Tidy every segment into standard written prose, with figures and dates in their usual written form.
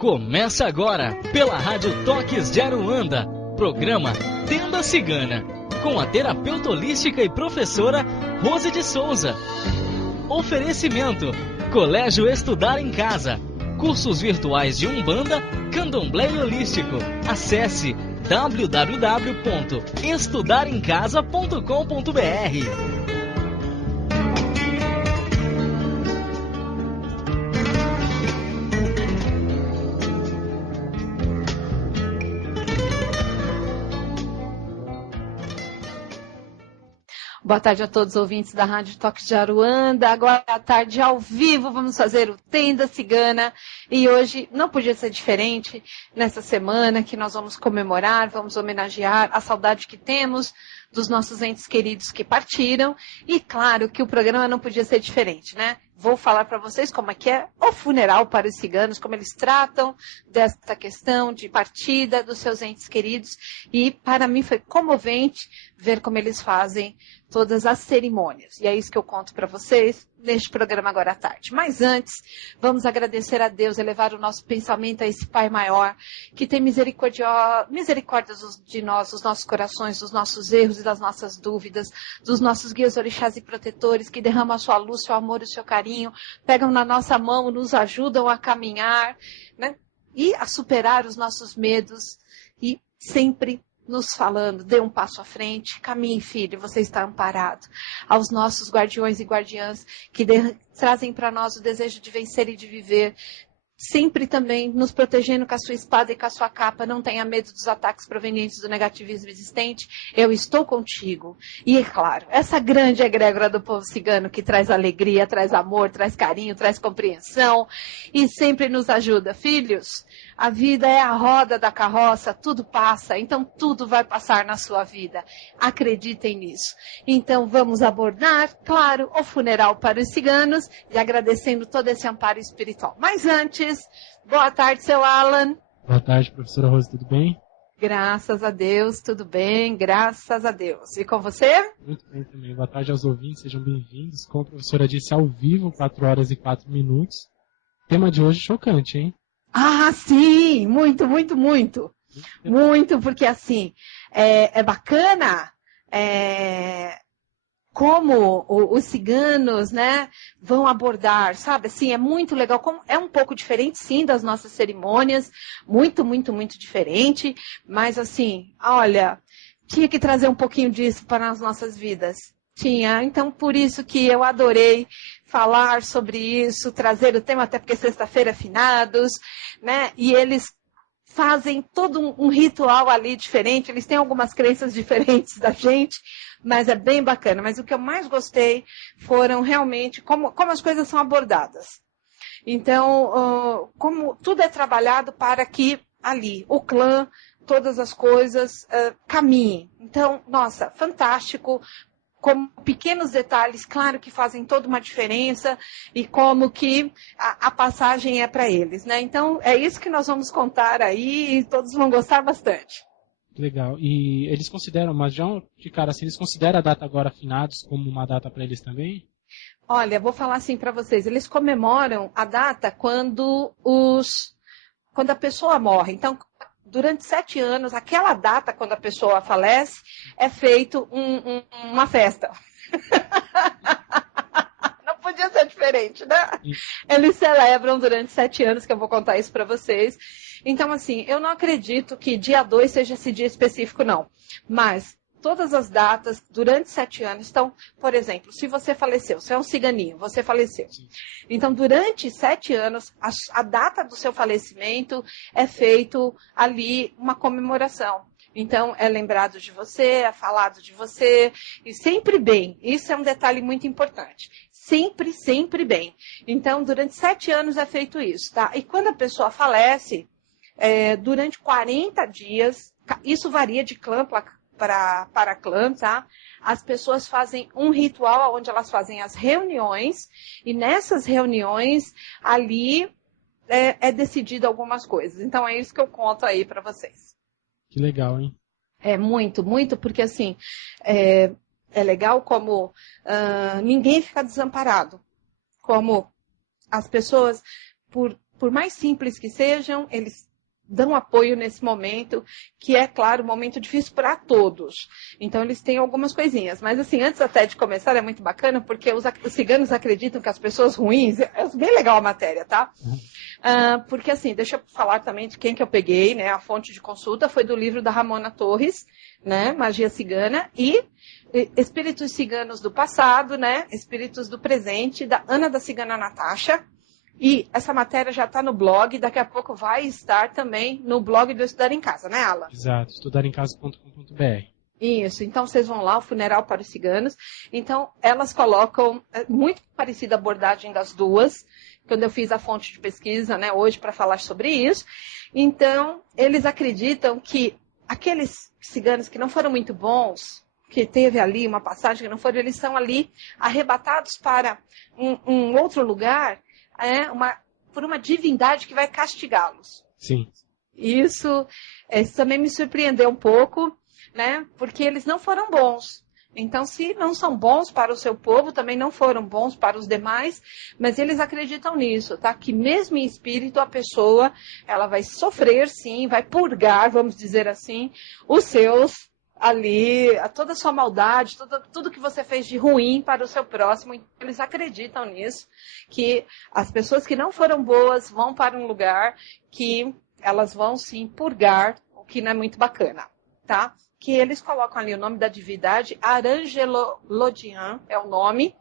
Começa agora, pela Rádio Toques de Aruanda, programa Tenda Cigana, com a terapeuta holística e professora Rose de Souza. Oferecimento, Colégio Estudar em Casa, cursos virtuais de Umbanda, Candomblé e Holístico. Acesse www.estudaremcasa.com.br. Boa tarde a todos os ouvintes da Rádio Toques de Aruanda. Agora à tarde, ao vivo, vamos fazer o Tenda Cigana. E hoje não podia ser diferente nessa semana que nós vamos comemorar, vamos homenagear a saudade que temos dos nossos entes queridos que partiram. E claro que o programa não podia ser diferente, né? Vou falar para vocês como é que é o funeral para os ciganos, como eles tratam desta questão de partida dos seus entes queridos. E para mim foi comovente ver como eles fazem todas as cerimônias. E é isso que eu conto para vocês neste programa agora à tarde. Mas antes, vamos agradecer a Deus, elevar o nosso pensamento a esse Pai maior, que tem misericórdia de nós, dos nossos corações, dos nossos erros e das nossas dúvidas, dos nossos guias orixás e protetores, que derramam a sua luz, seu amor e o seu carinho, pegam na nossa mão, nos ajudam a caminhar, né? E a superar os nossos medos e sempre nos falando, dê um passo à frente, caminhe, filho, você está amparado. Aos nossos guardiões e guardiãs que trazem para nós o desejo de vencer e de viver, sempre também nos protegendo com a sua espada e com a sua capa. Não tenha medo dos ataques provenientes do negativismo existente. Eu estou contigo. E é claro, essa grande egrégora do povo cigano que traz alegria, traz amor, traz carinho, traz compreensão e sempre nos ajuda. Filhos, a vida é a roda da carroça, tudo passa, então tudo vai passar na sua vida. Acreditem nisso. Então vamos abordar, claro, o funeral para os ciganos e agradecendo todo esse amparo espiritual. Mas antes, boa tarde, seu Alan. Boa tarde, professora Rose, tudo bem? Graças a Deus, tudo bem, graças a Deus. E com você? Muito bem também. Boa tarde aos ouvintes, sejam bem-vindos. Como a professora disse, ao vivo, 4 horas e 4 minutos. Tema de hoje chocante, hein? Ah, sim, muito, muito, muito. Muito, porque assim, é bacana como os ciganos, né, vão abordar, sabe? Assim, é muito legal, é um pouco diferente, sim, das nossas cerimônias, muito, muito, muito diferente, mas assim, olha, tinha que trazer um pouquinho disso para as nossas vidas. Tinha, então por isso que eu adorei falar sobre isso, trazer o tema, até porque sexta-feira é finados, né? E eles fazem todo um ritual ali diferente, eles têm algumas crenças diferentes da gente, mas é bem bacana. Mas o que eu mais gostei foram realmente como as coisas são abordadas. Então, como tudo é trabalhado para que ali, o clã, todas as coisas caminhem. Então, nossa, fantástico. Como pequenos detalhes, claro que fazem toda uma diferença e como que a passagem é para eles, né? Então, é isso que nós vamos contar aí e todos vão gostar bastante. Legal. E eles consideram, mas já de cara assim, eles consideram a data agora finados como uma data para eles também? Olha, vou falar assim para vocês, eles comemoram a data quando a pessoa morre. Então, durante 7 anos, aquela data, quando a pessoa falece, é feito uma festa. Não podia ser diferente, né? Eles celebram durante 7 anos, que eu vou contar isso para vocês. Então, assim, eu não acredito que dia 2 seja esse dia específico, não. Mas todas as datas, durante 7 anos, então, por exemplo, se você faleceu, você é um ciganinho, você faleceu. Então, durante 7 anos, a data do seu falecimento é feito ali uma comemoração. Então, é lembrado de você, é falado de você, e sempre bem. Isso é um detalhe muito importante. Sempre, sempre bem. Então, durante 7 anos é feito isso, tá? E quando a pessoa falece, durante 40 dias, isso varia de clã para clã, tá? As pessoas fazem um ritual onde elas fazem as reuniões e nessas reuniões ali é decidido algumas coisas. Então é isso que eu conto aí para vocês. Que legal, hein? É muito, muito, porque assim, é legal como ninguém fica desamparado. Como as pessoas, por por mais simples que sejam, eles dão apoio nesse momento, que é, claro, um momento difícil para todos. Então, eles têm algumas coisinhas. Mas, assim, antes até de começar, é muito bacana, porque os ciganos acreditam que as pessoas ruins... É bem legal a matéria, tá? Porque, assim, deixa eu falar também de quem que eu peguei, né? A fonte de consulta foi do livro da Ramona Torres, né? Magia Cigana, e Espíritos Ciganos do Passado, né? Espíritos do Presente, da Ana da Cigana Natasha. E essa matéria já está no blog, daqui a pouco vai estar também no blog do Estudar em Casa, né, Alan? Exato, estudaremcasa.com.br. Isso, então vocês vão lá, o Funeral para os Ciganos. Então, elas colocam, muito parecida a abordagem das duas, quando eu fiz a fonte de pesquisa, né, hoje, para falar sobre isso. Então, eles acreditam que aqueles ciganos que não foram muito bons, que teve ali uma passagem que não foram, eles são ali arrebatados para um outro lugar, por uma divindade que vai castigá-los. Sim. Isso também me surpreendeu um pouco, né? Porque eles não foram bons. Então, se não são bons para o seu povo, também não foram bons para os demais, mas eles acreditam nisso, tá? Que mesmo em espírito, a pessoa, ela vai sofrer, sim, vai purgar, vamos dizer assim, os seus ali, toda a sua maldade, tudo que você fez de ruim para o seu próximo. Eles acreditam nisso, que as pessoas que não foram boas vão para um lugar que elas vão, sim, purgar, o que não é muito bacana, tá? Que eles colocam ali o nome da divindade, Arangelodian é o nome,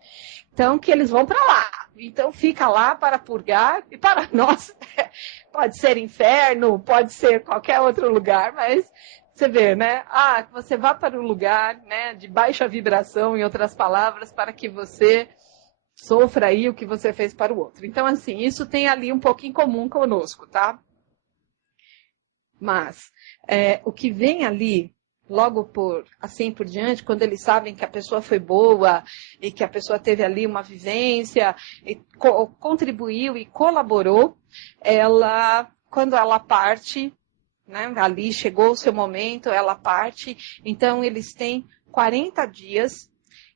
então que eles vão para lá. Então fica lá para purgar, e para nós pode ser inferno, pode ser qualquer outro lugar, mas você vê, né? Você vá para um lugar, né, de baixa vibração, em outras palavras, para que você sofra aí o que você fez para o outro. Então, assim, isso tem ali um pouco em comum conosco, tá? Mas o que vem ali, logo assim por diante, quando eles sabem que a pessoa foi boa e que a pessoa teve ali uma vivência, e contribuiu e colaborou, quando ela parte, né, ali chegou o seu momento, ela parte, então eles têm 40 dias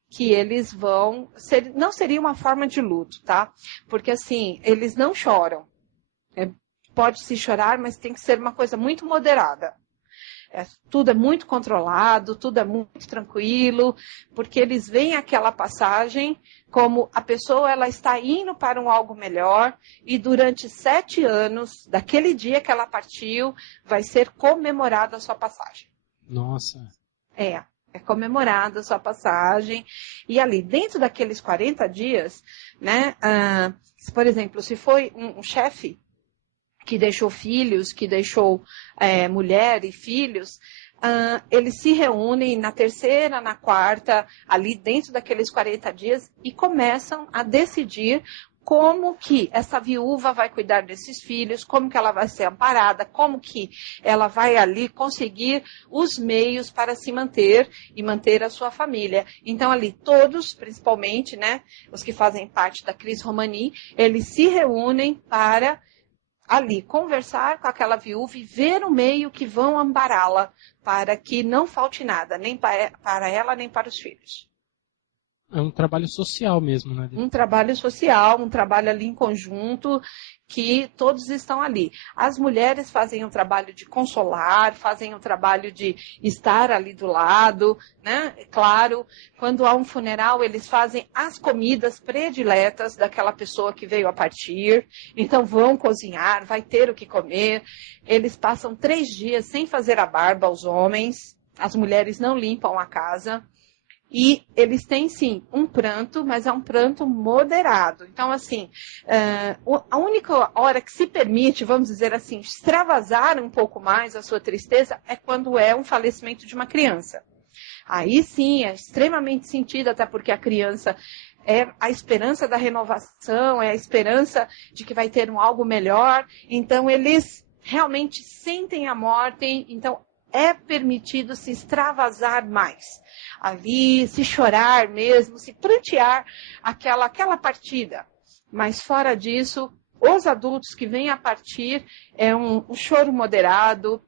que eles vão... não seria uma forma de luto, tá? Porque assim, eles não choram. Pode-se chorar, mas tem que ser uma coisa muito moderada. Tudo é muito controlado, tudo é muito tranquilo, porque eles veem aquela passagem como a pessoa ela está indo para algo melhor e durante 7 anos, daquele dia que ela partiu, vai ser comemorada a sua passagem. Nossa. É comemorada a sua passagem. E ali, dentro daqueles 40 dias, né, por exemplo, se foi um chefe que deixou filhos, que deixou mulher e filhos, eles se reúnem na terceira, na quarta, ali dentro daqueles 40 dias e começam a decidir como que essa viúva vai cuidar desses filhos, como que ela vai ser amparada, como que ela vai ali conseguir os meios para se manter e manter a sua família. Então ali todos, principalmente, né, os que fazem parte da Cris Romani, eles se reúnem para ali conversar com aquela viúva e ver o meio que vão ampará-la para que não falte nada, nem para ela, nem para os filhos. É um trabalho social mesmo, né? Um trabalho social, um trabalho ali em conjunto, que todos estão ali. As mulheres fazem um trabalho de consolar, fazem um trabalho de estar ali do lado, né? Claro, quando há um funeral, eles fazem as comidas prediletas daquela pessoa que veio a partir. Então vão cozinhar, vai ter o que comer. Eles passam 3 dias sem fazer a barba, os homens. As mulheres não limpam a casa. E eles têm, sim, um pranto, mas é um pranto moderado. Então, assim, a única hora que se permite, vamos dizer assim, extravasar um pouco mais a sua tristeza é quando é um falecimento de uma criança. Aí, sim, é extremamente sentido, até porque a criança é a esperança da renovação, é a esperança de que vai ter algo melhor. Então, eles realmente sentem a morte, então é permitido se extravasar mais. Ali, se chorar mesmo, se prantear aquela partida. Mas fora disso, os adultos que vêm a partir, é um choro moderado,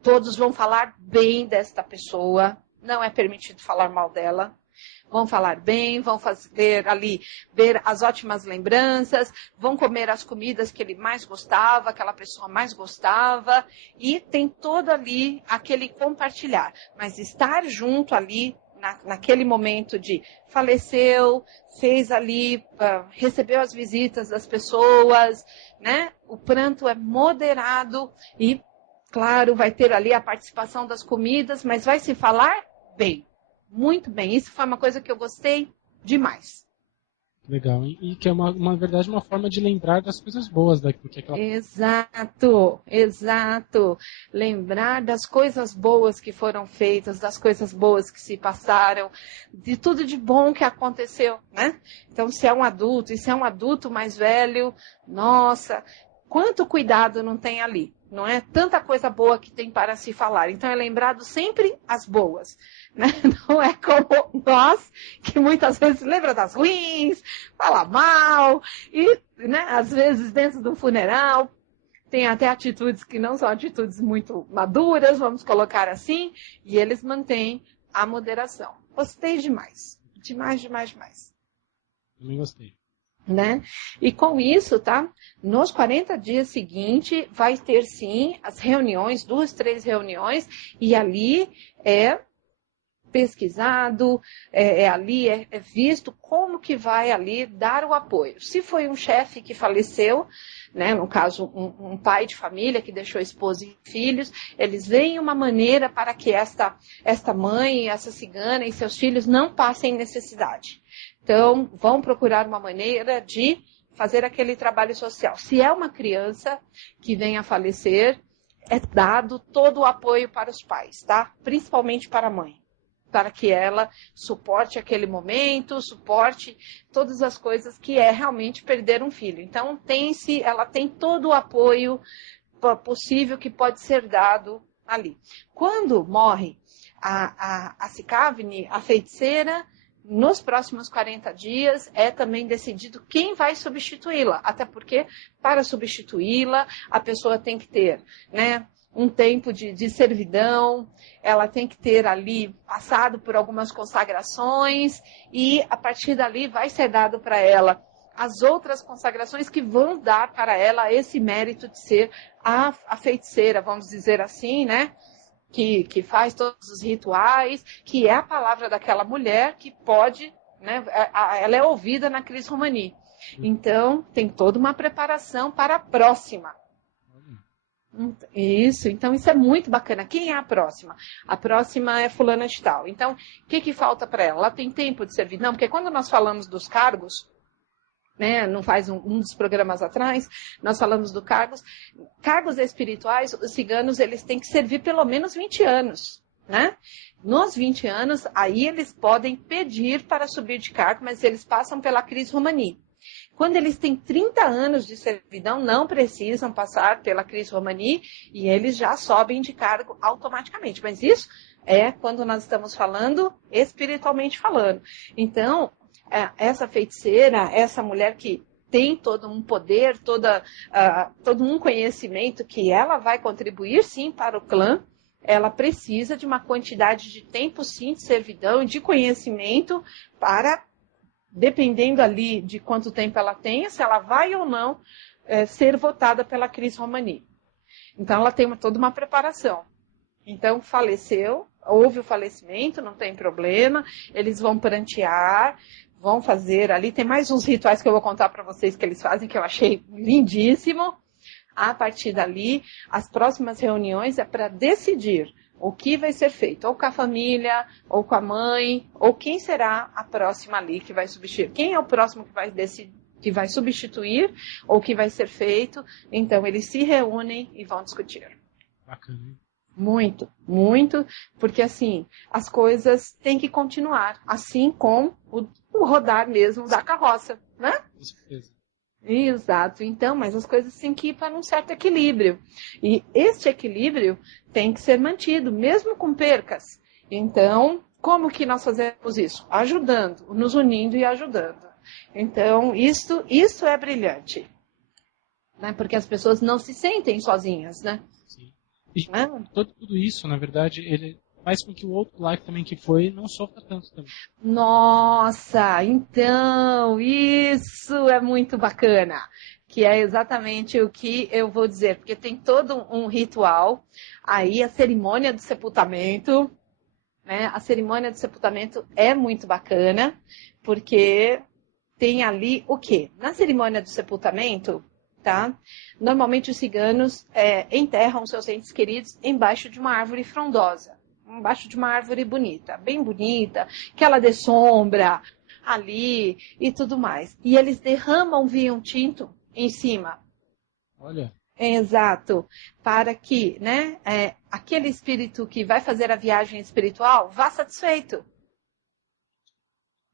todos vão falar bem desta pessoa, não é permitido falar mal dela. Vão falar bem, vão fazer ali, ver as ótimas lembranças, vão comer as comidas que ele mais gostava, aquela pessoa mais gostava, e tem todo ali aquele compartilhar. Mas estar junto ali, naquele momento de faleceu, fez ali, recebeu as visitas das pessoas, né? O pranto é moderado e, claro, vai ter ali a participação das comidas, mas vai se falar bem, muito bem. Isso foi uma coisa que eu gostei demais. Legal. E que é, uma verdade, uma forma de lembrar das coisas boas daqui. Exato, exato. Lembrar das coisas boas que foram feitas, das coisas boas que se passaram, de tudo de bom que aconteceu, né? Então, se é um adulto, e se é um adulto mais velho, nossa, quanto cuidado não tem ali, não é? Tanta coisa boa que tem para se falar. Então, é lembrado sempre as boas, né? Não é como nós, que muitas vezes lembra das ruins, fala mal, e, né, às vezes dentro do funeral tem até atitudes que não são atitudes muito maduras, vamos colocar assim, e eles mantêm a moderação. Gostei demais. Demais, demais, demais. Também gostei. Né? E com isso, tá? Nos 40 dias seguintes, vai ter sim as reuniões, 2, 3 reuniões, e ali é pesquisado, ali é visto como que vai ali dar o apoio. Se foi um chefe que faleceu, né, no caso um pai de família que deixou esposa e filhos, eles veem uma maneira para que esta mãe, essa cigana e seus filhos não passem necessidade. Então, vão procurar uma maneira de fazer aquele trabalho social. Se é uma criança que vem a falecer, é dado todo o apoio para os pais, tá? Principalmente para a mãe, para que ela suporte aquele momento, suporte todas as coisas que é realmente perder um filho. Então, ela tem todo o apoio possível que pode ser dado ali. Quando morre a Cicavne, a feiticeira, nos próximos 40 dias é também decidido quem vai substituí-la. Até porque, para substituí-la, a pessoa tem que ter, né, um tempo de servidão, ela tem que ter ali passado por algumas consagrações e a partir dali vai ser dado para ela as outras consagrações que vão dar para ela esse mérito de ser a feiticeira, vamos dizer assim, né? Que faz todos os rituais, que é a palavra daquela mulher que pode, né? Ela é ouvida na Cris Romani. Então, tem toda uma preparação para a próxima. Isso, então isso é muito bacana. Quem é a próxima? A próxima é fulana de tal. Então, o que falta para ela? Ela tem tempo de servir? Não, porque quando nós falamos dos cargos, né, não faz um dos programas atrás, nós falamos do cargos espirituais, os ciganos, eles têm que servir pelo menos 20 anos, né? Nos 20 anos, aí eles podem pedir para subir de cargo, mas eles passam pela Cris Romani. Quando eles têm 30 anos de servidão, não precisam passar pela Cris Romani e eles já sobem de cargo automaticamente. Mas isso é quando nós estamos falando espiritualmente falando. Então, essa feiticeira, essa mulher que tem todo um poder, todo um conhecimento que ela vai contribuir sim para o clã, ela precisa de uma quantidade de tempo sim de servidão e de conhecimento para, dependendo ali de quanto tempo ela tenha, se ela vai ou não ser votada pela Cris Romani. Então ela tem toda uma preparação. Então faleceu, houve o falecimento, não tem problema, eles vão prantear, vão fazer ali, tem mais uns rituais que eu vou contar para vocês que eles fazem, que eu achei lindíssimo. A partir dali, as próximas reuniões é para decidir o que vai ser feito, ou com a família, ou com a mãe, ou quem será a próxima ali que vai substituir. Quem é o próximo que vai substituir, ou que vai ser feito. Então, eles se reúnem e vão discutir. Bacana, hein? Muito, muito, porque assim, as coisas têm que continuar, assim como o rodar mesmo da carroça, né? Com certeza. Exato, então, mas as coisas têm que ir para um certo equilíbrio. E este equilíbrio tem que ser mantido, mesmo com percas. Então, como que nós fazemos isso? Ajudando, nos unindo e ajudando. Então, isso é brilhante, né? Porque as pessoas não se sentem sozinhas, né? Sim. E tudo isso, na verdade, ele faz com que o outro lá também que foi não sofra tanto também. Nossa, então, isso é muito bacana. Que é exatamente o que eu vou dizer, porque tem todo um ritual, aí a cerimônia do sepultamento, né? A cerimônia do sepultamento é muito bacana, porque tem ali o quê? Na cerimônia do sepultamento, tá? Normalmente os ciganos enterram seus entes queridos embaixo de uma árvore frondosa, embaixo de uma árvore bonita, bem bonita, que ela dê sombra ali e tudo mais. E eles derramam vinho tinto em cima. Olha. Exato. Para que, né, aquele espírito que vai fazer a viagem espiritual vá satisfeito.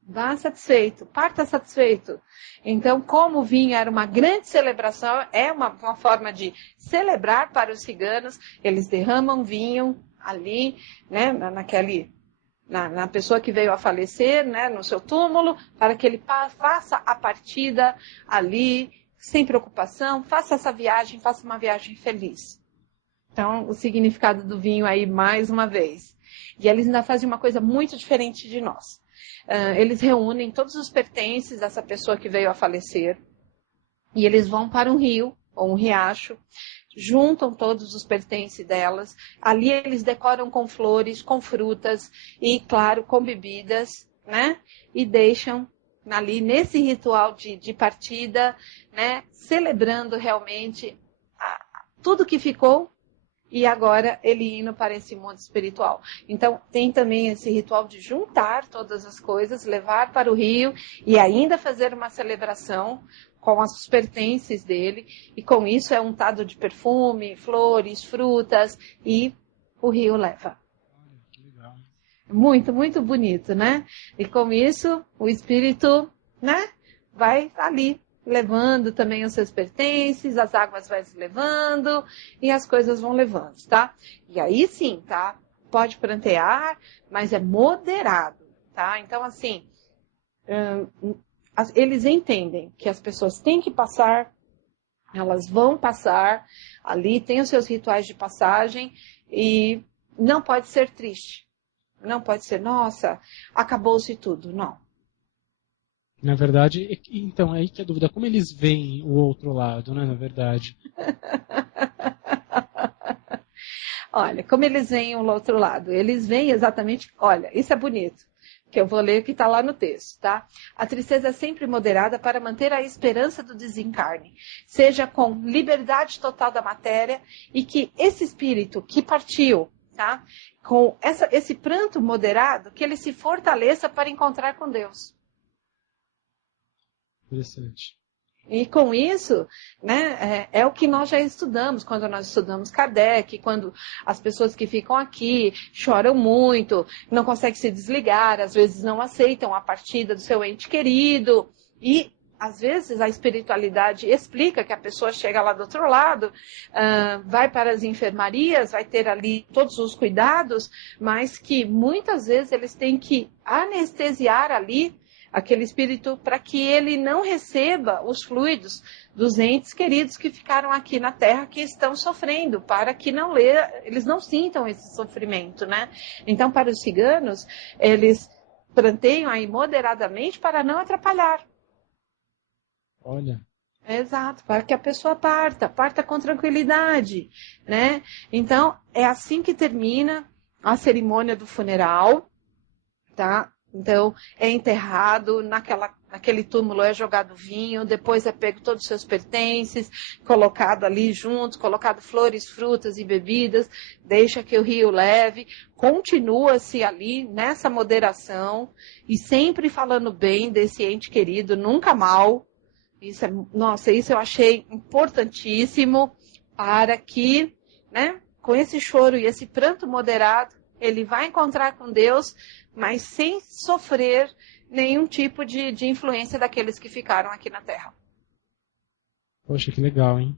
Vá satisfeito, parta satisfeito. Então, como o vinho era uma grande celebração, é uma forma de celebrar para os ciganos, eles derramam vinho ali, né, na pessoa que veio a falecer, né, no seu túmulo, para que ele faça a partida ali, sem preocupação, faça essa viagem, faça uma viagem feliz. Então, o significado do vinho aí, mais uma vez. E eles ainda fazem uma coisa muito diferente de nós. Eles reúnem todos os pertences dessa pessoa que veio a falecer, e eles vão para um rio, ou um riacho, juntam todos os pertences delas, ali eles decoram com flores, com frutas, e, claro, com bebidas, né? E deixam ali nesse ritual de partida, né, celebrando realmente tudo que ficou e agora ele indo para esse mundo espiritual. Então tem também esse ritual de juntar todas as coisas, levar para o rio e ainda fazer uma celebração com os pertences dele, e com isso é untado de perfume, flores, frutas, e o rio leva. Muito, muito bonito, né? E com isso, o espírito, né, vai ali levando também os seus pertences, as águas vai levando e as coisas vão levando, tá? E aí sim, tá? Pode prantear, mas é moderado, tá? Então, assim, eles entendem que as pessoas têm que passar, elas vão passar ali, tem os seus rituais de passagem e não pode ser triste. Não pode ser, nossa, acabou-se tudo. Não. Na verdade, então, é aí que é a dúvida. Como eles veem o outro lado, né, na verdade? Olha, como eles veem o outro lado? Eles veem exatamente, olha, isso é bonito, que eu vou ler o que está lá no texto, tá? A tristeza é sempre moderada para manter a esperança do desencarne, seja com liberdade total da matéria, e que esse espírito que partiu, tá? Com esse pranto moderado, que ele se fortaleça para encontrar com Deus. Interessante. E com isso, né, é o que nós já estudamos, quando nós estudamos Kardec, quando as pessoas que ficam aqui choram muito, não conseguem se desligar, às vezes não aceitam a partida do seu ente querido, e às vezes a espiritualidade explica que a pessoa chega lá do outro lado, vai para as enfermarias, vai ter ali todos os cuidados, mas que muitas vezes eles têm que anestesiar ali aquele espírito para que ele não receba os fluidos dos entes queridos que ficaram aqui na Terra, que estão sofrendo, para que eles não sintam esse sofrimento, né? Então, para os ciganos, eles pranteiam aí moderadamente para não atrapalhar. Olha. Exato, para que a pessoa parta com tranquilidade, né? Então, é assim que termina a cerimônia do funeral, tá? Então, é enterrado, naquele túmulo é jogado vinho, depois é pego todos os seus pertences, colocado ali junto, colocado flores, frutas e bebidas, deixa que o rio leve, continua-se ali nessa moderação, e sempre falando bem desse ente querido, nunca mal. Isso eu achei importantíssimo, para que, né, com esse choro e esse pranto moderado, ele vai encontrar com Deus, mas sem sofrer nenhum tipo de influência daqueles que ficaram aqui na Terra. Poxa, que legal, hein?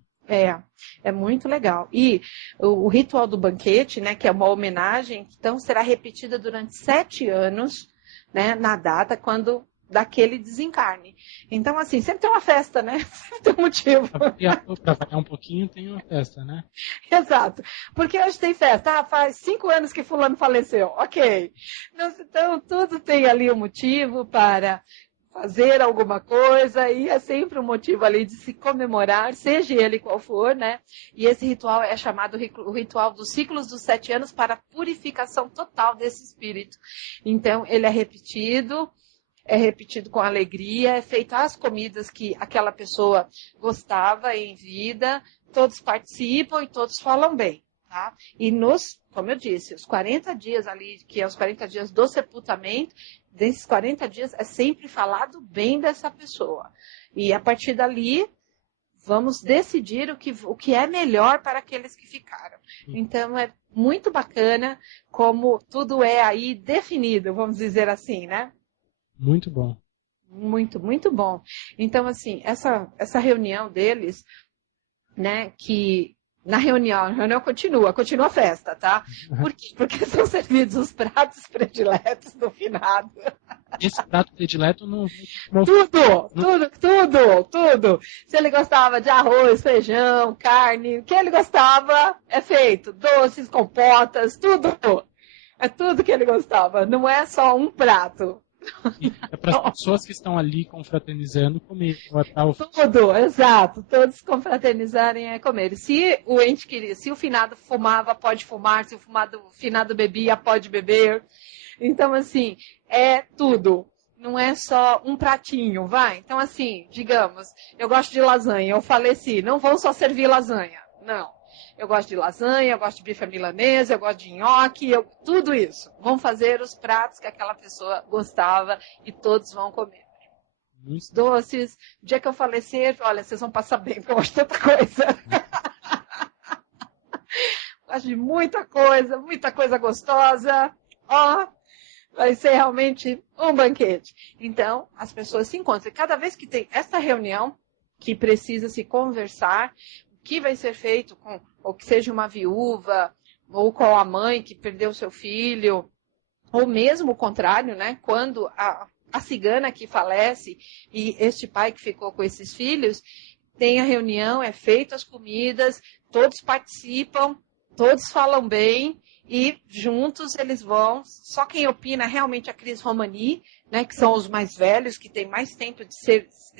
É muito legal. E o ritual do banquete, né, que é uma homenagem, então será repetida durante 7 anos, né, na data, quando daquele desencarne. Então, assim, sempre tem uma festa, né? Sempre tem um motivo. Para variar um pouquinho, tem uma festa, né? Exato. Porque hoje tem festa. Faz 5 anos que fulano faleceu. Ok. Então, tudo tem ali um motivo para fazer alguma coisa, e é sempre um motivo ali de se comemorar, seja ele qual for, né? E esse ritual é chamado o ritual dos ciclos dos 7 anos para a purificação total desse espírito. Então, ele é repetido com alegria, é feito as comidas que aquela pessoa gostava em vida, todos participam e todos falam bem, tá? E como eu disse, os 40 dias ali, que é os 40 dias do sepultamento, desses 40 dias é sempre falado bem dessa pessoa. E a partir dali, vamos decidir o que é melhor para aqueles que ficaram. Então, é muito bacana como tudo é aí definido, vamos dizer assim, né? Muito bom. Muito, muito bom. Então, assim, essa reunião deles, né, que na reunião, a reunião continua a festa, tá? Por quê? Porque são servidos os pratos prediletos do finado. Esse prato predileto não... Tudo. Se ele gostava de arroz, feijão, carne, o que ele gostava é feito. Doces, compotas, tudo. É tudo que ele gostava, não é só um prato. É para as pessoas que estão ali confraternizando comer. Tudo, exato. Todos confraternizarem é comer. Se o ente queria, se o finado fumava, pode fumar. Se o finado bebia, pode beber. Então, assim, é tudo. Não é só um pratinho, vai? Então, assim, digamos, eu gosto de lasanha, eu faleci, não vão só servir lasanha. Não. Eu gosto de lasanha, eu gosto de bife à milanesa, eu gosto de nhoque, tudo isso. Vão fazer os pratos que aquela pessoa gostava e todos vão comer. Os doces. O dia que eu falecer, olha, vocês vão passar bem, porque eu gosto de tanta coisa. Gosto de muita coisa gostosa. Vai ser realmente um banquete. Então, as pessoas se encontram. E cada vez que tem essa reunião, que precisa se conversar, o que vai ser feito com, ou que seja uma viúva, ou com a mãe que perdeu seu filho, ou mesmo o contrário, né? Quando a cigana que falece e este pai que ficou com esses filhos, tem a reunião, é feito as comidas, todos participam, todos falam bem, e juntos eles vão, só quem opina é realmente a Cris Romani, né, que são os mais velhos, que têm mais tempo de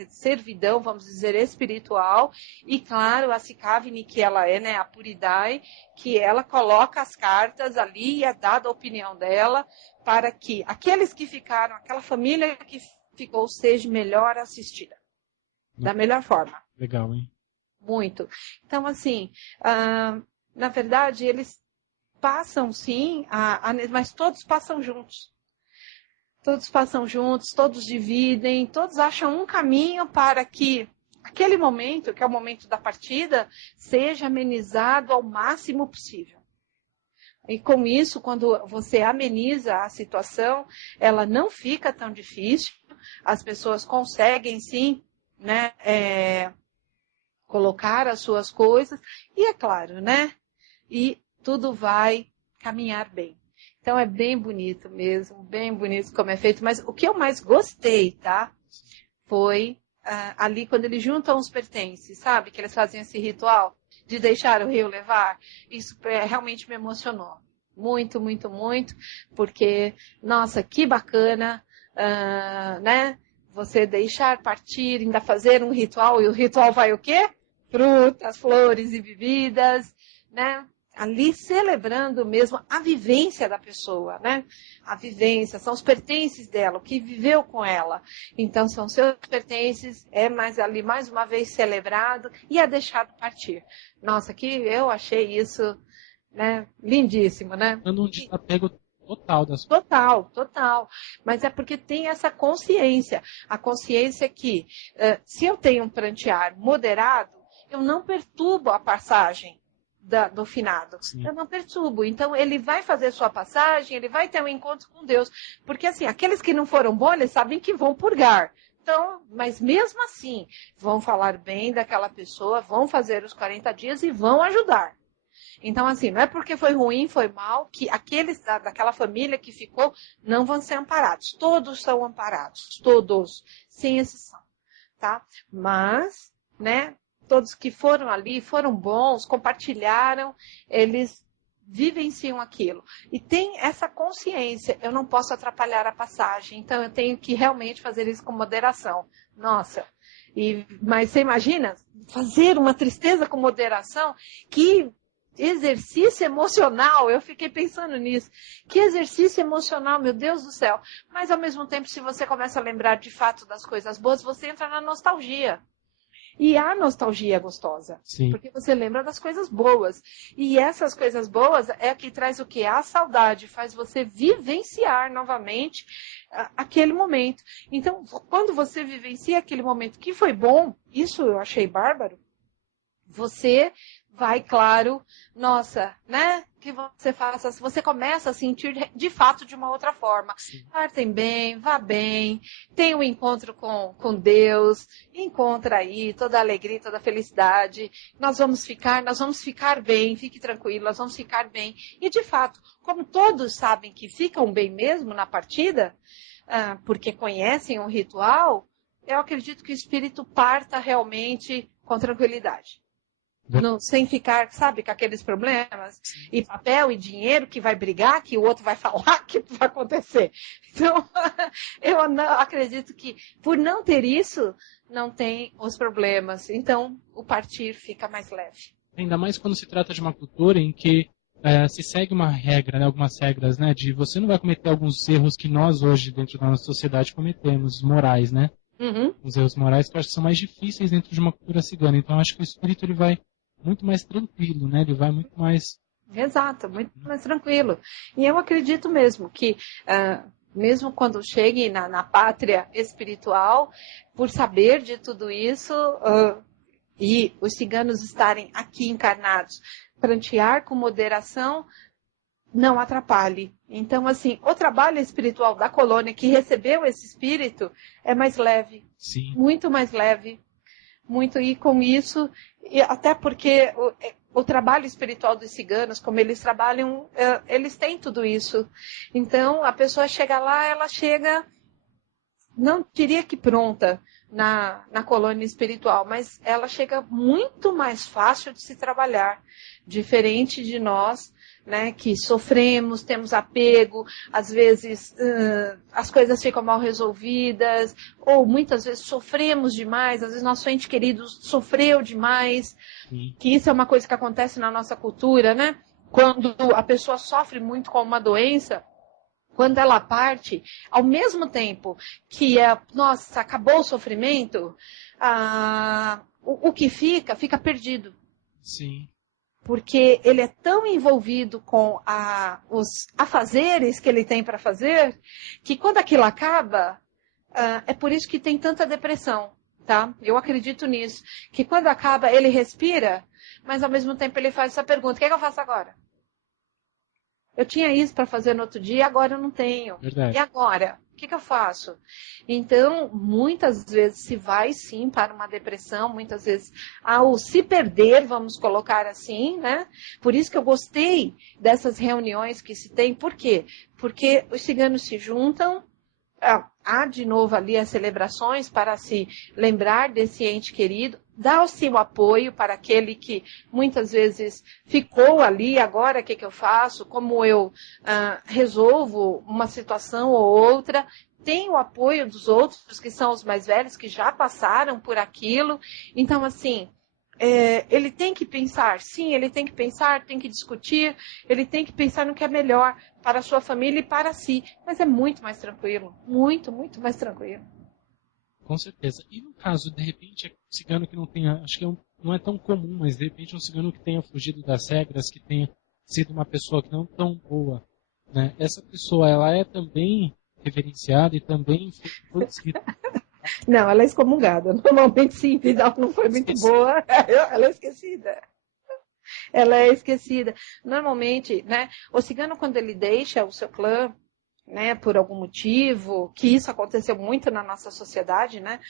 servidão, vamos dizer, espiritual, e claro, a Sikavini, que ela é, né, a Puridai, que ela coloca as cartas ali e é dada a opinião dela, para que aqueles que ficaram, aquela família que ficou, seja melhor assistida, da melhor forma. Legal, hein? Muito. Então, assim, na verdade, eles passam sim, mas todos passam juntos. Todos passam juntos, todos dividem, todos acham um caminho para que aquele momento, que é o momento da partida, seja amenizado ao máximo possível. E com isso, quando você ameniza a situação, ela não fica tão difícil, as pessoas conseguem sim, né, colocar as suas coisas, e é claro, né, e tudo vai caminhar bem. Então, é bem bonito mesmo, bem bonito como é feito. Mas o que eu mais gostei, tá? Foi ali quando eles juntam os pertences, sabe? Que eles fazem esse ritual de deixar o rio levar. Isso realmente me emocionou. Muito, muito, muito. Porque, nossa, que bacana, né? Você deixar partir, ainda fazer um ritual. E o ritual vai o quê? Frutas, flores e bebidas, né? Ali celebrando mesmo a vivência da pessoa, né? A vivência, são os pertences dela, o que viveu com ela. Então, são seus pertences, ali mais uma vez celebrado e é deixado partir. Nossa, que eu achei isso, né, lindíssimo, né? Dando um desapego total das coisas. Total. Mas é porque tem essa consciência. A consciência que, se eu tenho um prantear moderado, eu não perturbo a passagem do finado. Sim. Eu não perturbo. Então, ele vai fazer sua passagem, ele vai ter um encontro com Deus. Porque, assim, aqueles que não foram bons, eles sabem que vão purgar. Então, mas mesmo assim, vão falar bem daquela pessoa, vão fazer os 40 dias e vão ajudar. Então, assim, não é porque foi ruim, foi mal, que aqueles daquela família que ficou não vão ser amparados. Todos são amparados, todos, sem exceção, tá? Mas, né, todos que foram ali foram bons, compartilharam, eles vivenciam aquilo. E tem essa consciência, eu não posso atrapalhar a passagem, então eu tenho que realmente fazer isso com moderação. Nossa, mas você imagina fazer uma tristeza com moderação? Que exercício emocional, eu fiquei pensando nisso. Que exercício emocional, meu Deus do céu. Mas ao mesmo tempo, se você começa a lembrar de fato das coisas boas, você entra na nostalgia. E a nostalgia é gostosa, Sim. Porque você lembra das coisas boas. E essas coisas boas é que traz o quê? A saudade, faz você vivenciar novamente aquele momento. Então, quando você vivencia aquele momento que foi bom, isso eu achei bárbaro, você vai, claro, nossa, né? Que você faça, você começa a sentir de fato de uma outra forma. Partem bem, vá bem, tenha um encontro com Deus, encontra aí toda a alegria, toda a felicidade. Nós vamos ficar bem, fique tranquilo, nós vamos ficar bem. E de fato, como todos sabem que ficam bem mesmo na partida, porque conhecem o ritual, eu acredito que o espírito parta realmente com tranquilidade. Não, sem ficar, sabe, com aqueles problemas, e papel e dinheiro que vai brigar, que o outro vai falar que vai acontecer. Então, eu não, acredito que por não ter isso, não tem os problemas. Então, o partir fica mais leve. Ainda mais quando se trata de uma cultura em que se segue uma regra, né, algumas regras, né, de você não vai cometer alguns erros que nós hoje, dentro da nossa sociedade, cometemos, morais, né? Uhum. Os erros morais que eu acho que são mais difíceis dentro de uma cultura cigana. Então, eu acho que o espírito ele vai muito mais tranquilo, né? Ele vai muito mais... Exato, muito mais tranquilo. E eu acredito mesmo que, mesmo quando chegue na pátria espiritual, por saber de tudo isso, e os ciganos estarem aqui encarnados, prantear com moderação, não atrapalhe. Então, assim, o trabalho espiritual da colônia que recebeu esse espírito é mais leve. Sim. Muito mais leve. Muito, e com isso, e até porque o trabalho espiritual dos ciganos, como eles trabalham, eles têm tudo isso. Então, a pessoa chega lá, ela chega, não diria que pronta na colônia espiritual, mas ela chega muito mais fácil de se trabalhar, diferente de nós, né, que sofremos, temos apego, às vezes as coisas ficam mal resolvidas, ou muitas vezes sofremos demais, às vezes nosso ente querido sofreu demais, que isso é uma coisa que acontece na nossa cultura, né? Quando a pessoa sofre muito com uma doença, quando ela parte, ao mesmo tempo que nossa, acabou o sofrimento, o que fica perdido. Sim. Porque ele é tão envolvido com os afazeres que ele tem para fazer, que quando aquilo acaba, é por isso que tem tanta depressão, tá? Eu acredito nisso. Que quando acaba, ele respira, mas ao mesmo tempo ele faz essa pergunta: o que é que eu faço agora? Eu tinha isso para fazer no outro dia, agora eu não tenho. Verdade. E agora? O que eu faço? Então, muitas vezes se vai sim para uma depressão, muitas vezes ao se perder, vamos colocar assim, né? Por isso que eu gostei dessas reuniões que se tem. Por quê? Porque os ciganos se juntam, há de novo ali as celebrações para se lembrar desse ente querido, dá o seu apoio para aquele que muitas vezes ficou ali, agora o que eu faço, como eu resolvo uma situação ou outra, tem o apoio dos outros, que são os mais velhos, que já passaram por aquilo. Então, assim, ele tem que pensar, sim, ele tem que pensar, tem que discutir, ele tem que pensar no que é melhor para a sua família e para si, mas é muito mais tranquilo, muito, muito mais tranquilo. Com certeza. E no caso, de repente, é um cigano que não tenha, acho que não é tão comum, mas de repente é um cigano que tenha fugido das regras, que tenha sido uma pessoa que não tão boa, né? Essa pessoa, ela é também reverenciada e também foi escrita. Não, ela é excomungada. Normalmente, sim, ela não foi muito boa, ela é esquecida. Ela é esquecida. Normalmente, né, o cigano, quando ele deixa o seu clã, né, por algum motivo, que isso aconteceu muito na nossa sociedade, né,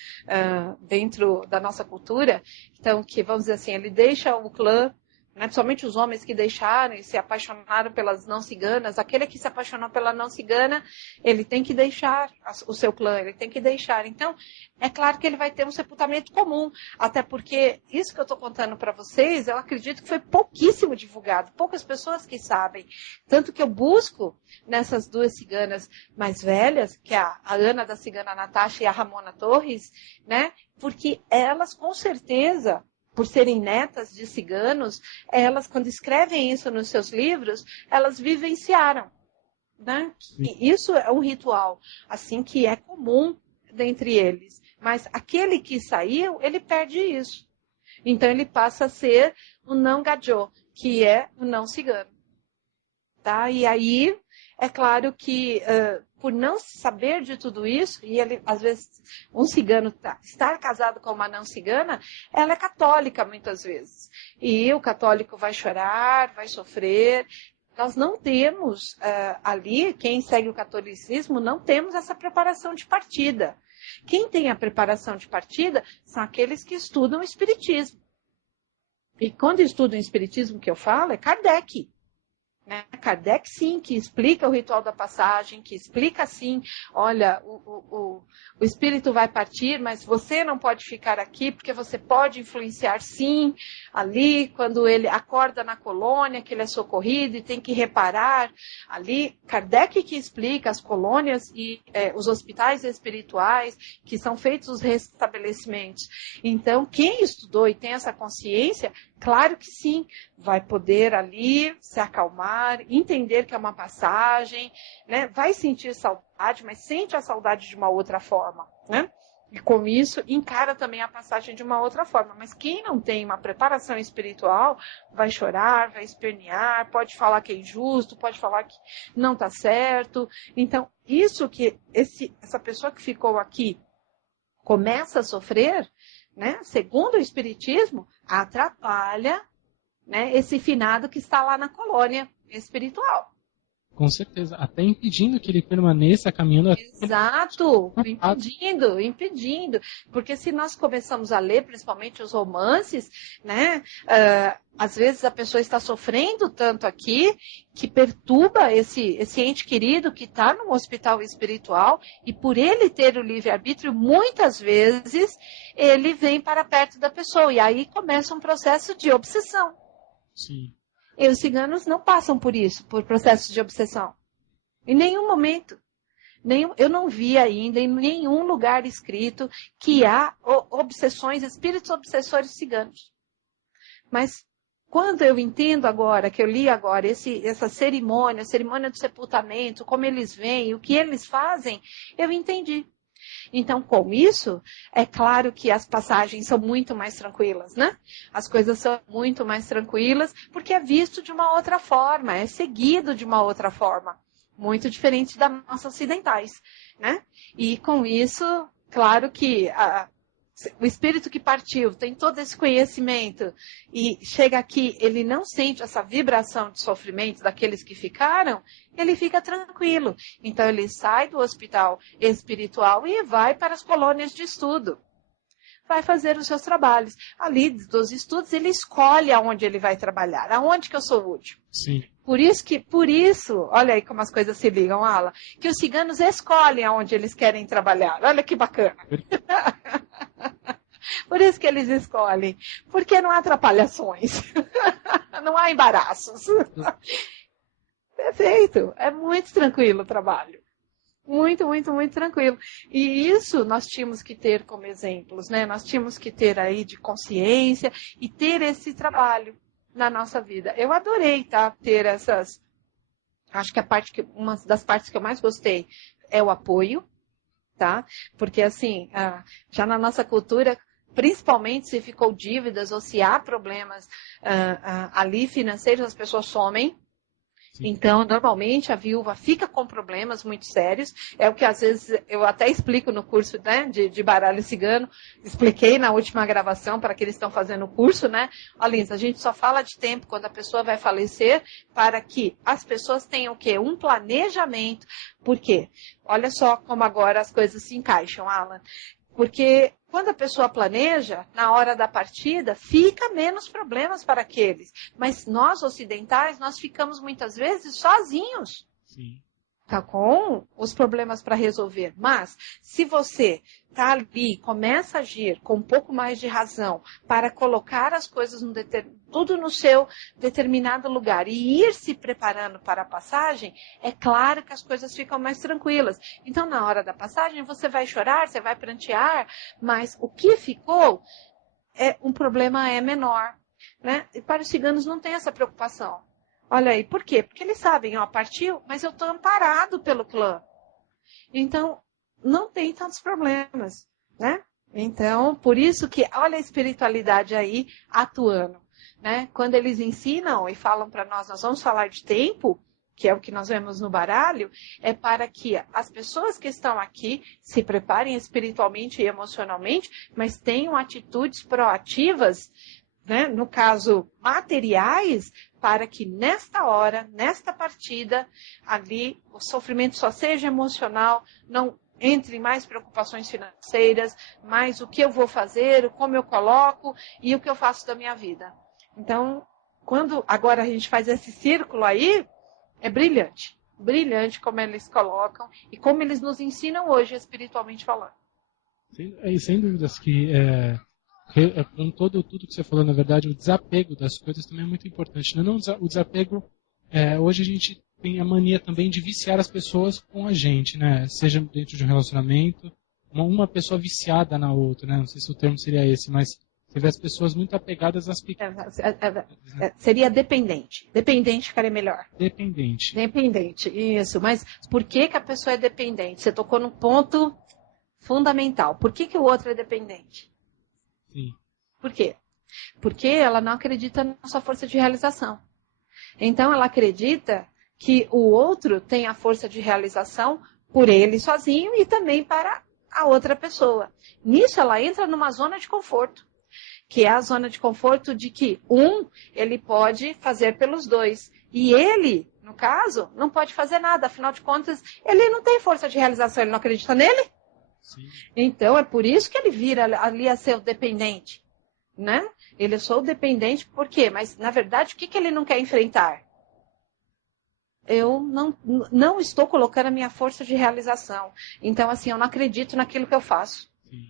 dentro da nossa cultura, então, que vamos dizer assim, ele deixa o clã, né? Principalmente os homens que deixaram e se apaixonaram pelas não ciganas, aquele que se apaixonou pela não cigana, ele tem que deixar o seu clã, ele tem que deixar. Então, é claro que ele vai ter um sepultamento comum, até porque isso que eu estou contando para vocês, eu acredito que foi pouquíssimo divulgado, poucas pessoas que sabem. Tanto que eu busco nessas duas ciganas mais velhas, que é a Ana da Cigana Natasha e a Ramona Torres, né? Porque elas, com certeza, por serem netas de ciganos, elas, quando escrevem isso nos seus livros, elas vivenciaram, né? E isso é um ritual, assim, que é comum dentre eles. Mas aquele que saiu, ele perde isso. Então, ele passa a ser o não gadjô, que é o não cigano. Tá? E aí, é claro que, por não saber de tudo isso, e ele, às vezes, um cigano estar casado com uma não cigana, ela é católica muitas vezes. E o católico vai chorar, vai sofrer. Nós não temos ali, quem segue o catolicismo, não temos essa preparação de partida. Quem tem a preparação de partida são aqueles que estudam o espiritismo. E quando estudam o espiritismo que eu falo, é Kardec. Né? Kardec, sim, que explica o ritual da passagem, que explica, sim, olha, o espírito vai partir, mas você não pode ficar aqui, porque você pode influenciar, sim, ali, quando ele acorda na colônia, que ele é socorrido e tem que reparar ali. Kardec que explica as colônias e os hospitais espirituais, que são feitos os restabelecimentos. Então, quem estudou e tem essa consciência, claro que sim, vai poder ali se acalmar, entender que é uma passagem, né? Vai sentir saudade, mas sente a saudade de uma outra forma, né? E com isso, encara também a passagem de uma outra forma. Mas quem não tem uma preparação espiritual, vai chorar, vai espernear, pode falar que é injusto, pode falar que não está certo. Então, isso que essa pessoa que ficou aqui começa a sofrer, né? Segundo o Espiritismo, atrapalha, né, esse finado que está lá na colônia espiritual. Com certeza, até impedindo que ele permaneça caminhando. Exato, impedindo. Porque se nós começamos a ler, principalmente os romances, né, às vezes a pessoa está sofrendo tanto aqui, que perturba esse ente querido que está no hospital espiritual, e por ele ter o livre-arbítrio, muitas vezes ele vem para perto da pessoa, e aí começa um processo de obsessão. Sim. E os ciganos não passam por isso, por processos de obsessão. Em nenhum momento. Eu não vi ainda em nenhum lugar escrito que há obsessões, espíritos obsessores ciganos. Mas quando eu entendo agora, que eu li agora, essa cerimônia, a cerimônia do sepultamento, como eles vêm, o que eles fazem, eu entendi. Então, com isso, é claro que as passagens são muito mais tranquilas, né? As coisas são muito mais tranquilas, porque é visto de uma outra forma, é seguido de uma outra forma, muito diferente das nossas ocidentais, né? E com isso, claro que o espírito que partiu tem todo esse conhecimento e chega aqui, ele não sente essa vibração de sofrimento daqueles que ficaram, ele fica tranquilo. Então ele sai do hospital espiritual e vai para as colônias de estudo. Vai fazer os seus trabalhos. Ali dos estudos, ele escolhe aonde ele vai trabalhar, aonde que eu sou útil. Sim. Por isso, olha aí como as coisas se ligam, Ala, que os ciganos escolhem aonde eles querem trabalhar. Olha que bacana. Por isso que eles escolhem. Porque não há atrapalhações. Não há embaraços. Perfeito. É muito tranquilo o trabalho. Muito, muito, muito tranquilo. E isso nós tínhamos que ter como exemplos, né? Nós tínhamos que ter aí de consciência e ter esse trabalho na nossa vida. Eu adorei, tá? Ter essas... Acho que uma das partes que eu mais gostei é o apoio, tá? Porque assim, já na nossa cultura, principalmente se ficou dívidas ou se há problemas ali financeiros, as pessoas somem. Sim. Então, normalmente, a viúva fica com problemas muito sérios. É o que, às vezes, eu até explico no curso, né, de baralho cigano. Expliquei na última gravação para que eles estão fazendo o curso, né? Olha, a gente só fala de tempo quando a pessoa vai falecer para que as pessoas tenham o quê? Um planejamento. Por quê? Olha só como agora as coisas se encaixam, Alan. Porque quando a pessoa planeja, na hora da partida, fica menos problemas para aqueles. Mas nós, ocidentais, nós ficamos muitas vezes sozinhos. Sim. Tá com os problemas para resolver. Mas, se você tá ali, começa a agir com um pouco mais de razão para colocar as coisas tudo no seu determinado lugar e ir se preparando para a passagem, é claro que as coisas ficam mais tranquilas. Então, na hora da passagem, você vai chorar, você vai prantear, mas o que ficou, um problema é menor. Né? E para os ciganos não tem essa preocupação. Olha aí, por quê? Porque eles sabem, ó, partiu, mas eu estou amparado pelo clã. Então, não tem tantos problemas, né? Então, por isso que, olha a espiritualidade aí atuando, né? Quando eles ensinam e falam para nós vamos falar de tempo, que é o que nós vemos no baralho, é para que as pessoas que estão aqui se preparem espiritualmente e emocionalmente, mas tenham atitudes proativas, né? No caso, materiais, para que nesta hora, nesta partida, ali, o sofrimento só seja emocional, não entre mais preocupações financeiras, mais o que eu vou fazer, como eu coloco e o que eu faço da minha vida. Então, quando agora a gente faz esse círculo aí, é brilhante. Brilhante como eles colocam e como eles nos ensinam hoje, espiritualmente falando. Sem dúvidas que com tudo que você falou, na verdade, o desapego das coisas também é muito importante. Não, o desapego, hoje a gente tem a mania também de viciar as pessoas com a gente, né? Seja dentro de um relacionamento, uma pessoa viciada na outra, né? Não sei se o termo seria esse, mas você vê as pessoas muito apegadas às pequenas. Seria dependente. Dependente ficaria melhor. Dependente. Dependente, isso. Mas por que a pessoa é dependente? Você tocou num ponto fundamental. Por que o outro é dependente? Sim. Por quê? Porque ela não acredita na sua força de realização. Então, ela acredita que o outro tem a força de realização por ele sozinho e também para a outra pessoa. Nisso, ela entra numa zona de conforto, que é a zona de conforto de que ele pode fazer pelos dois. E ele, no caso, não pode fazer nada. Afinal de contas, ele não tem força de realização, ele não acredita nele. Sim. Então, é por isso que ele vira ali a ser o dependente, né? Ele sou o dependente, por quê? Mas, na verdade, o que ele não quer enfrentar? Eu não estou colocando a minha força de realização. Então, assim, eu não acredito naquilo que eu faço. Sim.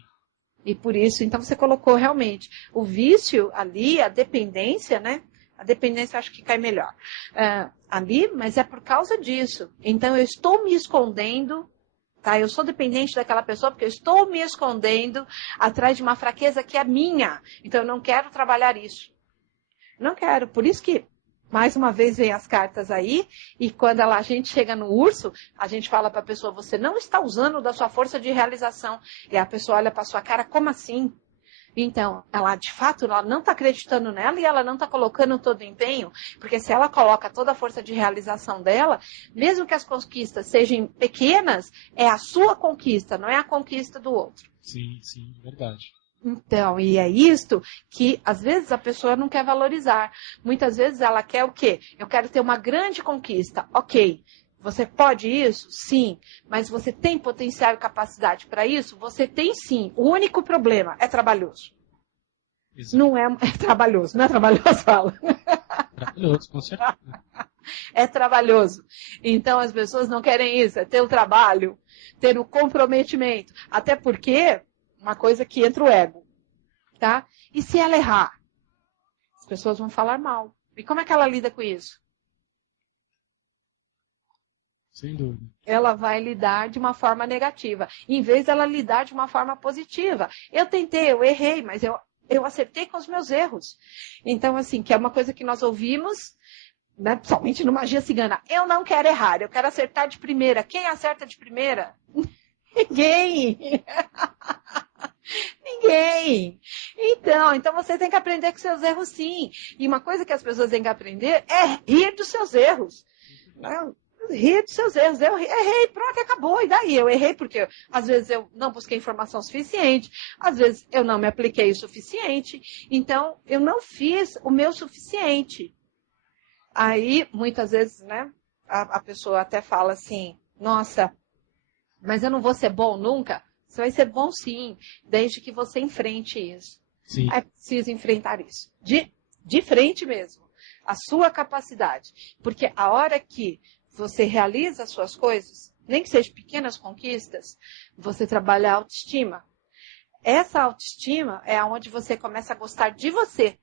E por isso, então, você colocou realmente o vício ali, a dependência, né? A dependência eu acho que cai melhor. Ali, mas é por causa disso. Então, eu estou me escondendo. Tá? Eu sou dependente daquela pessoa porque eu estou me escondendo atrás de uma fraqueza que é minha. Então, eu não quero trabalhar isso. Não quero. Por isso que, mais uma vez, vem as cartas aí. E quando a gente chega no urso, a gente fala para a pessoa, você não está usando da sua força de realização. E a pessoa olha para sua cara, como assim? Então, ela, de fato, ela não está acreditando nela e ela não está colocando todo o empenho, porque se ela coloca toda a força de realização dela, mesmo que as conquistas sejam pequenas, é a sua conquista, não é a conquista do outro. Sim, verdade. Então, e é isto que, às vezes, a pessoa não quer valorizar. Muitas vezes ela quer o quê? Eu quero ter uma grande conquista. Ok. Você pode isso? Sim. Mas você tem potencial e capacidade para isso? Você tem sim. O único problema é trabalhoso. Exato. Não é trabalhoso. Não é trabalhoso, fala. Trabalhoso, com certeza. É trabalhoso. Então as pessoas não querem isso. É ter o trabalho, ter o comprometimento. Até porque, uma coisa que entra o ego. Tá? E se ela errar? As pessoas vão falar mal. E como é que ela lida com isso? Sem dúvida. Ela vai lidar de uma forma negativa, em vez dela lidar de uma forma positiva. Eu tentei, eu errei, mas eu acertei com os meus erros. Então, assim, que é uma coisa que nós ouvimos, né, principalmente no Magia Cigana. Eu não quero errar, eu quero acertar de primeira. Quem acerta de primeira? Ninguém. Ninguém. Então você tem que aprender com seus erros, sim. E uma coisa que as pessoas têm que aprender é rir dos seus erros. Né? Rir dos seus erros. Eu errei, pronto, acabou. E daí? Eu errei porque às vezes eu não busquei informação suficiente, às vezes eu não me apliquei o suficiente, então eu não fiz o meu suficiente. Aí, muitas vezes, né, a pessoa até fala assim, nossa, mas eu não vou ser bom nunca. Você vai ser bom sim, desde que você enfrente isso. Sim. É preciso enfrentar isso. De frente mesmo. A sua capacidade. Porque a hora que você realiza as suas coisas, nem que sejam pequenas conquistas, você trabalha a autoestima. Essa autoestima é onde você começa a gostar de você.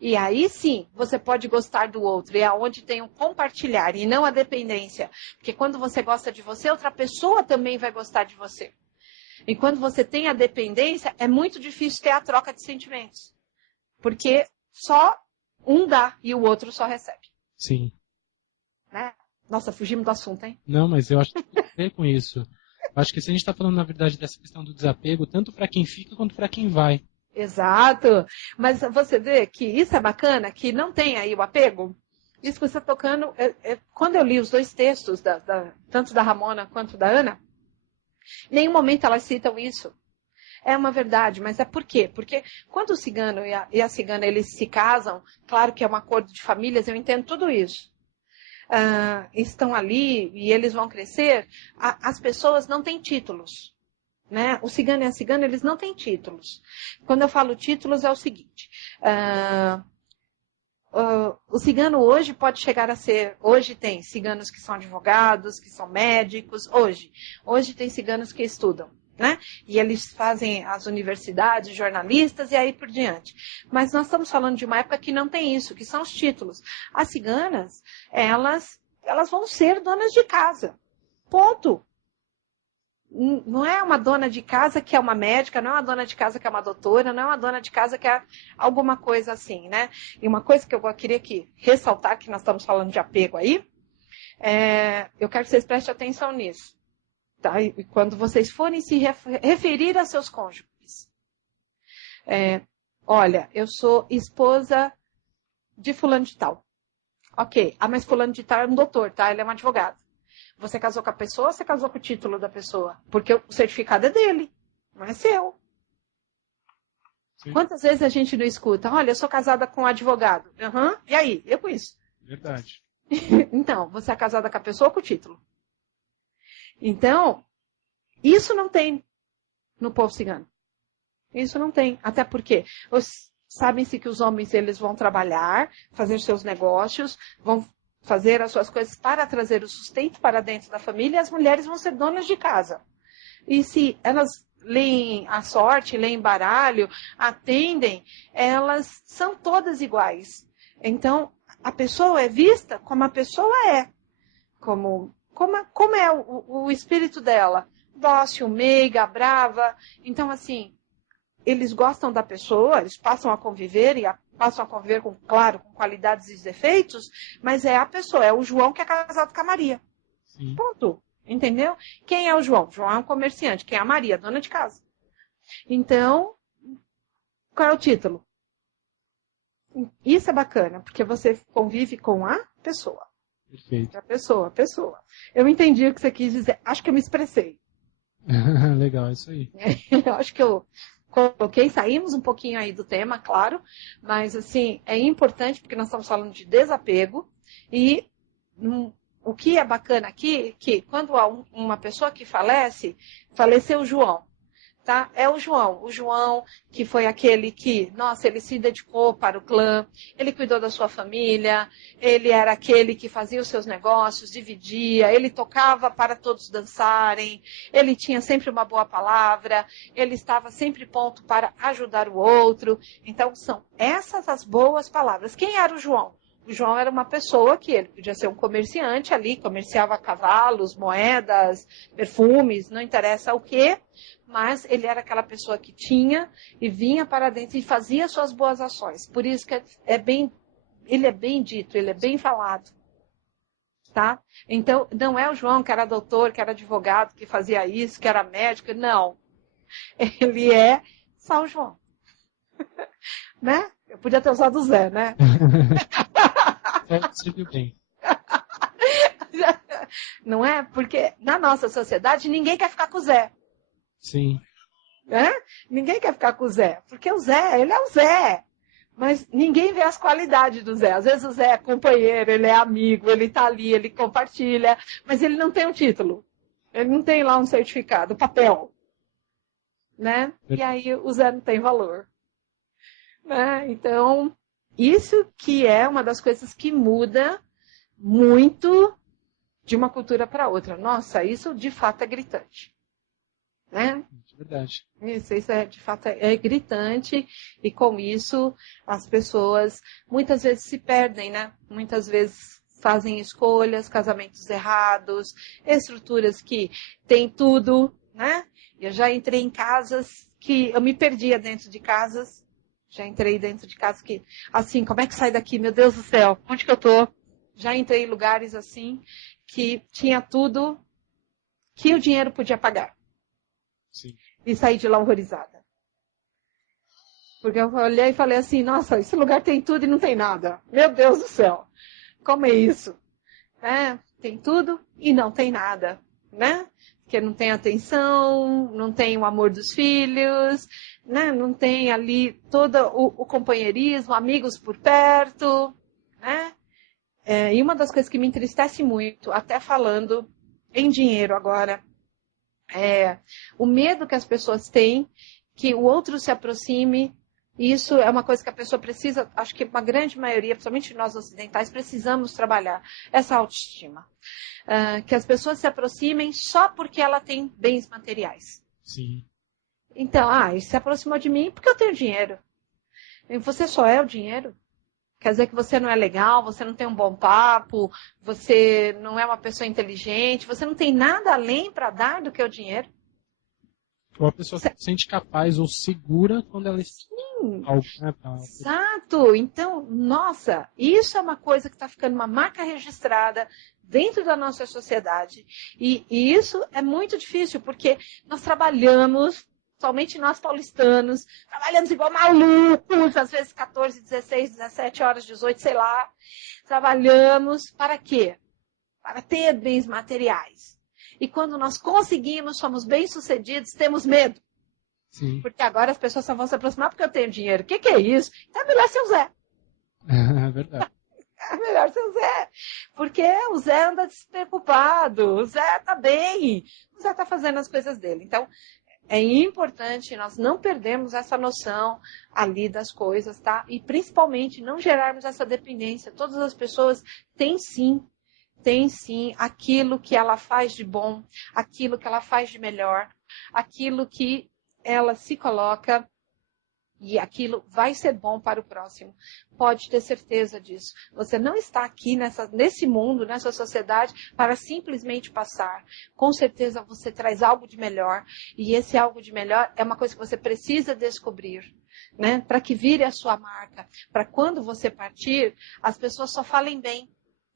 E aí sim, você pode gostar do outro. E é onde tem o compartilhar e não a dependência. Porque quando você gosta de você, outra pessoa também vai gostar de você. E quando você tem a dependência, é muito difícil ter a troca de sentimentos. Porque só um dá e o outro só recebe. Sim. Né? Nossa, fugimos do assunto, hein? Não, mas eu acho que tem a ver com isso. Eu acho que se a gente está falando, na verdade, dessa questão do desapego, tanto para quem fica quanto para quem vai. Exato. Mas você vê que isso é bacana, que não tem aí o apego? Isso que você está tocando, quando eu li os dois textos, tanto da Ramona quanto da Ana, em nenhum momento elas citam isso. É uma verdade, mas é por quê? Porque quando o cigano e a cigana eles se casam, claro que é um acordo de famílias, eu entendo tudo isso. Estão ali e eles vão crescer, as pessoas não têm títulos. Né? O cigano e a cigana, eles não têm títulos. Quando eu falo títulos, é o seguinte. O cigano hoje pode chegar a ser... Hoje tem ciganos que são advogados, que são médicos. Hoje tem ciganos que estudam. Né? E eles fazem as universidades, jornalistas e aí por diante. Mas nós estamos falando de uma época que não tem isso, que são os títulos. As ciganas, elas vão ser donas de casa. Ponto. Não é uma dona de casa que é uma médica, não é uma dona de casa que é uma doutora, não é uma dona de casa que é alguma coisa assim, né? E uma coisa que eu queria aqui ressaltar, que nós estamos falando de apego aí, eu quero que vocês prestem atenção nisso. Tá? E quando vocês forem se referir a seus cônjuges. Olha, eu sou esposa de fulano de tal. Ok, mas fulano de tal é um doutor, tá? Ele é um advogado. Você casou com a pessoa ou você casou com o título da pessoa? Porque o certificado é dele, não é seu. Sim. Quantas vezes a gente não escuta? Olha, eu sou casada com um advogado. E aí? Eu com isso. Verdade. Então, você é casada com a pessoa ou com o título? Então, isso não tem no povo cigano. Isso não tem. Até porque sabem-se que os homens eles vão trabalhar, fazer seus negócios, vão fazer as suas coisas para trazer o sustento para dentro da família, e as mulheres vão ser donas de casa. E se elas leem a sorte, leem baralho, atendem, elas são todas iguais. Então, a pessoa é vista como a pessoa é. Como é o espírito dela. Dócil, meiga, brava. Então, assim, eles gostam da pessoa, eles passam a conviver com, claro, com qualidades e defeitos, mas é a pessoa, é o João que é casado com a Maria. Sim. Ponto. Entendeu? Quem é o João? João é um comerciante. Quem é a Maria? Dona de casa. Então, qual é o título? Isso é bacana, porque você convive com a pessoa. Perfeito. A pessoa. Eu entendi o que você quis dizer. Acho que eu me expressei. Legal, isso aí. Eu acho que eu coloquei, saímos um pouquinho aí do tema, claro, mas assim, é importante porque nós estamos falando de desapego e o que é bacana aqui, que quando há uma pessoa que faleceu o João, tá? É o João que foi aquele que, nossa, ele se dedicou para o clã, ele cuidou da sua família, ele era aquele que fazia os seus negócios, dividia, ele tocava para todos dançarem, ele tinha sempre uma boa palavra, ele estava sempre pronto para ajudar o outro. Então, são essas as boas palavras. Quem era o João? O João era uma pessoa que ele podia ser um comerciante ali, comerciava cavalos, moedas, perfumes, não interessa o quê, mas ele era aquela pessoa que tinha e vinha para dentro e fazia suas boas ações. Por isso que ele é bem dito, ele é bem falado. Tá? Então, não é o João que era doutor, que era advogado, que fazia isso, que era médico, não. Ele é São João. Né? Eu podia ter usado o Zé, né? Você viu bem. Não é? Porque na nossa sociedade ninguém quer ficar com o Zé. Sim. Né? Ninguém quer ficar com o Zé. Porque o Zé, ele é o Zé. Mas ninguém vê as qualidades do Zé. Às vezes o Zé é companheiro, ele é amigo, ele está ali, ele compartilha. Mas ele não tem um título. Ele não tem lá um certificado, papel. né? E aí o Zé não tem valor. Né? Então, isso que é uma das coisas que muda muito de uma cultura para outra. Nossa, isso de fato é gritante. Né? Verdade. Isso é, de fato é gritante, e com isso as pessoas muitas vezes se perdem, né? Muitas vezes fazem escolhas, casamentos errados, estruturas que têm tudo, né? Eu já entrei em casas que eu me perdia dentro de casas, já entrei dentro de casas que, assim, como é que sai daqui? Meu Deus do céu, onde que eu tô? Já entrei em lugares assim que tinha tudo que o dinheiro podia pagar. Sim. E saí de lá horrorizada. Porque eu olhei e falei assim, nossa, esse lugar tem tudo e não tem nada. Meu Deus do céu. Como é isso? Né? Tem tudo e não tem nada. Né? Porque não tem atenção, não tem o amor dos filhos, né? Não tem ali todo o companheirismo, amigos por perto. Né? E uma das coisas que me entristece muito, até falando em dinheiro agora, o medo que as pessoas têm que o outro se aproxime. Isso é uma coisa que a pessoa precisa, acho que uma grande maioria, principalmente nós ocidentais, precisamos trabalhar, essa autoestima. Que as pessoas se aproximem só porque ela tem bens materiais. Sim. Então, ele se aproximou de mim porque eu tenho dinheiro. E você só é o dinheiro? Quer dizer que você não é legal, você não tem um bom papo, você não é uma pessoa inteligente, você não tem nada além para dar do que o dinheiro. Ou a pessoa se sente capaz ou segura quando ela está algo, né, Exato. Então, nossa, isso é uma coisa que está ficando uma marca registrada dentro da nossa sociedade. E isso é muito difícil, porque nós trabalhamos, somente nós paulistanos, trabalhamos igual malucos, às vezes 14, 16, 17 horas, 18, sei lá. Trabalhamos para quê? Para ter bens materiais. E quando nós conseguimos, somos bem-sucedidos, temos medo. Sim. Porque agora as pessoas só vão se aproximar porque eu tenho dinheiro. O que é isso? Então é melhor ser o Zé. É verdade. É melhor ser o Zé. Porque o Zé anda despreocupado. O Zé está bem. O Zé está fazendo as coisas dele. Então, é importante nós não perdermos essa noção ali das coisas, tá? E principalmente não gerarmos essa dependência. Todas as pessoas têm sim aquilo que ela faz de bom, aquilo que ela faz de melhor, aquilo que ela se coloca e aquilo vai ser bom para o próximo. Pode ter certeza disso. Você não está aqui nesse mundo, nessa sociedade, para simplesmente passar. Com certeza você traz algo de melhor, e esse algo de melhor é uma coisa que você precisa descobrir, né? Para que vire a sua marca, para quando você partir, as pessoas só falem bem.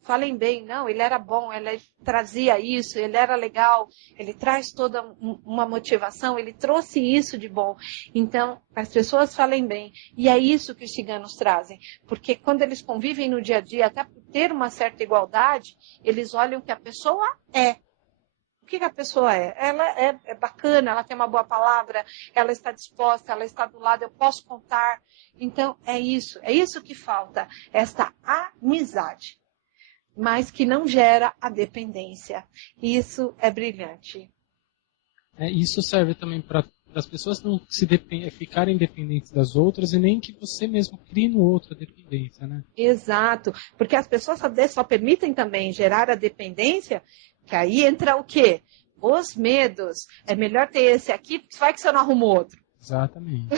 Falem bem, não, ele era bom, ele trazia isso, ele era legal, ele traz toda uma motivação, ele trouxe isso de bom. Então, as pessoas falem bem. E é isso que os ciganos trazem. Porque quando eles convivem no dia a dia, até por ter uma certa igualdade, eles olham o que a pessoa é. O que a pessoa é? Ela é bacana, ela tem uma boa palavra, ela está disposta, ela está do lado, eu posso contar. Então, é isso que falta, esta amizade. Mas que não gera a dependência. Isso é brilhante. Isso serve também para as pessoas não ficarem dependentes das outras e nem que você mesmo crie no outro a dependência, né? Exato. Porque as pessoas só permitem também gerar a dependência, que aí entra o quê? Os medos. É melhor ter esse aqui, porque vai que você não arruma outro. Exatamente.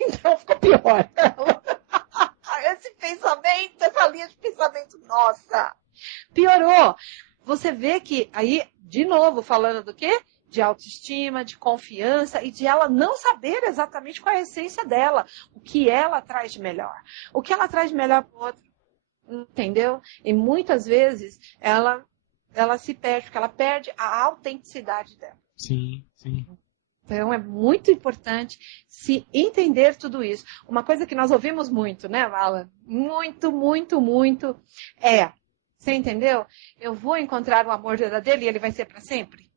Então ficou pior. Esse pensamento, essa linha de pensamento, nossa, piorou. Você vê que aí, de novo, falando do quê? De autoestima, de confiança e de ela não saber exatamente qual é a essência dela, o que ela traz de melhor. O que ela traz de melhor para o outro, entendeu? E muitas vezes ela se perde, porque ela perde a autenticidade dela. Sim, sim. Então, é muito importante se entender tudo isso. Uma coisa que nós ouvimos muito, né, Vala? Muito, muito, muito, você entendeu? Eu vou encontrar o amor verdadeiro e ele vai ser para sempre?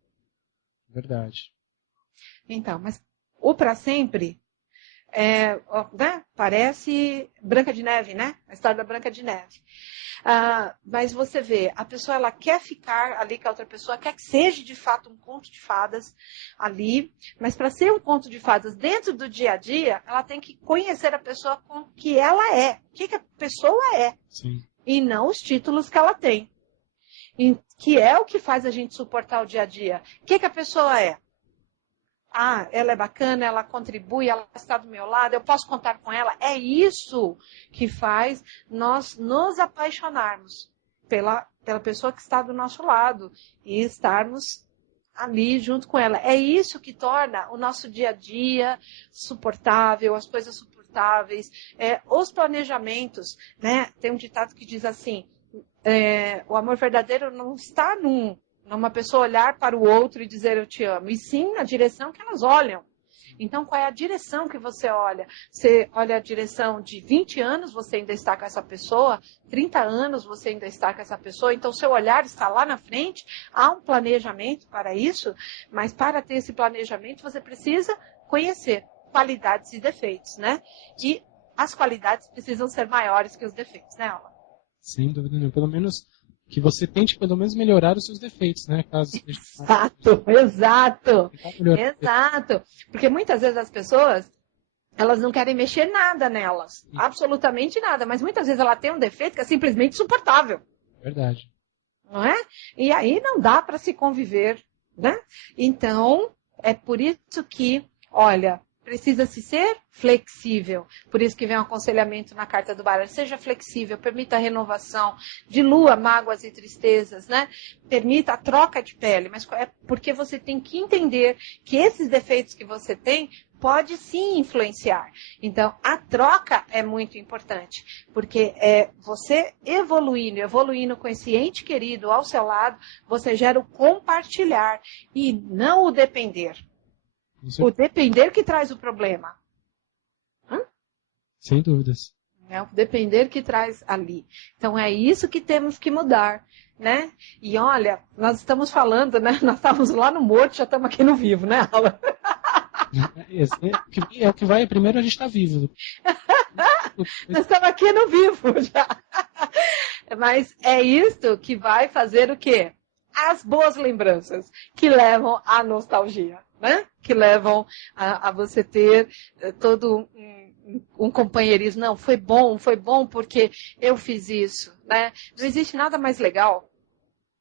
Verdade. Então, mas o para sempre né? Parece Branca de Neve, né? A história da Branca de Neve. Mas você vê, a pessoa ela quer ficar ali com a outra pessoa, quer que seja de fato um conto de fadas ali, mas para ser um conto de fadas dentro do dia a dia, ela tem que conhecer a pessoa com o que ela é, o que a pessoa é, Sim. E não os títulos que ela tem, que é o que faz a gente suportar o dia a dia. O que a pessoa é? Ela é bacana, ela contribui, ela está do meu lado, eu posso contar com ela. É isso que faz nós nos apaixonarmos pela pessoa que está do nosso lado e estarmos ali junto com ela. É isso que torna o nosso dia a dia suportável, as coisas suportáveis, os planejamentos, né? Tem um ditado que diz assim, o amor verdadeiro não está numa pessoa olhar para o outro e dizer eu te amo, e sim na direção que elas olham. Então, qual é a direção que você olha? Você olha a direção de 20 anos, você ainda está com essa pessoa, 30 anos você ainda está com essa pessoa, então seu olhar está lá na frente, há um planejamento para isso, mas para ter esse planejamento você precisa conhecer qualidades e defeitos, né? E as qualidades precisam ser maiores que os defeitos, né, Alan? Sem dúvida nenhuma. Pelo menos que você tente pelo menos melhorar os seus defeitos, né? Exato. Porque muitas vezes as pessoas, elas não querem mexer nada nelas. Absolutamente nada. Mas muitas vezes ela tem um defeito que é simplesmente insuportável. Verdade. Não é? E aí não dá para se conviver, né? Então, é por isso que, olha, precisa-se ser flexível. Por isso que vem um aconselhamento na carta do baralho. Seja flexível, permita a renovação, dilua mágoas e tristezas, né? Permita a troca de pele. Mas é porque você tem que entender que esses defeitos que você tem pode sim influenciar. Então, a troca é muito importante. Porque você evoluindo com esse ente querido ao seu lado, você gera o compartilhar e não o depender. O depender que traz o problema. Sem dúvidas. É o depender que traz ali. Então, é isso que temos que mudar, né? E olha, nós estamos falando, né? Nós estávamos lá no morto, já estamos aqui no vivo, né, Alan? É o que vai, primeiro a gente está vivo. Nós estamos aqui no vivo já. Mas é isso que vai fazer o quê? As boas lembranças que levam à nostalgia, né? Que levam a você ter todo um companheirismo. Não, foi bom porque eu fiz isso, né? Não existe nada mais legal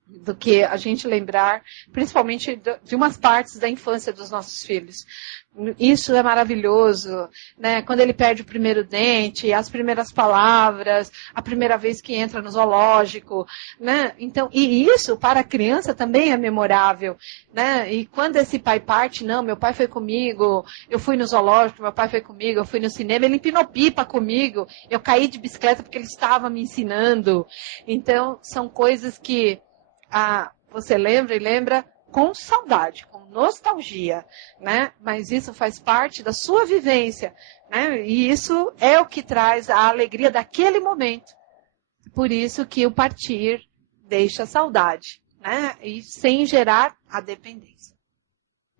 do que a gente lembrar, principalmente de umas partes da infância dos nossos filhos. Isso é maravilhoso, né? Quando ele perde o primeiro dente, as primeiras palavras, a primeira vez que entra no zoológico, né? Então, e isso para a criança também é memorável, né? E quando esse pai parte, não, meu pai foi comigo, eu fui no zoológico, meu pai foi comigo, eu fui no cinema, ele empinou pipa comigo, eu caí de bicicleta porque ele estava me ensinando. Então, são coisas que você lembra com saudade, com nostalgia, né? Mas isso faz parte da sua vivência, né? E isso é o que traz a alegria daquele momento. Por isso que o partir deixa saudade, né? E sem gerar a dependência.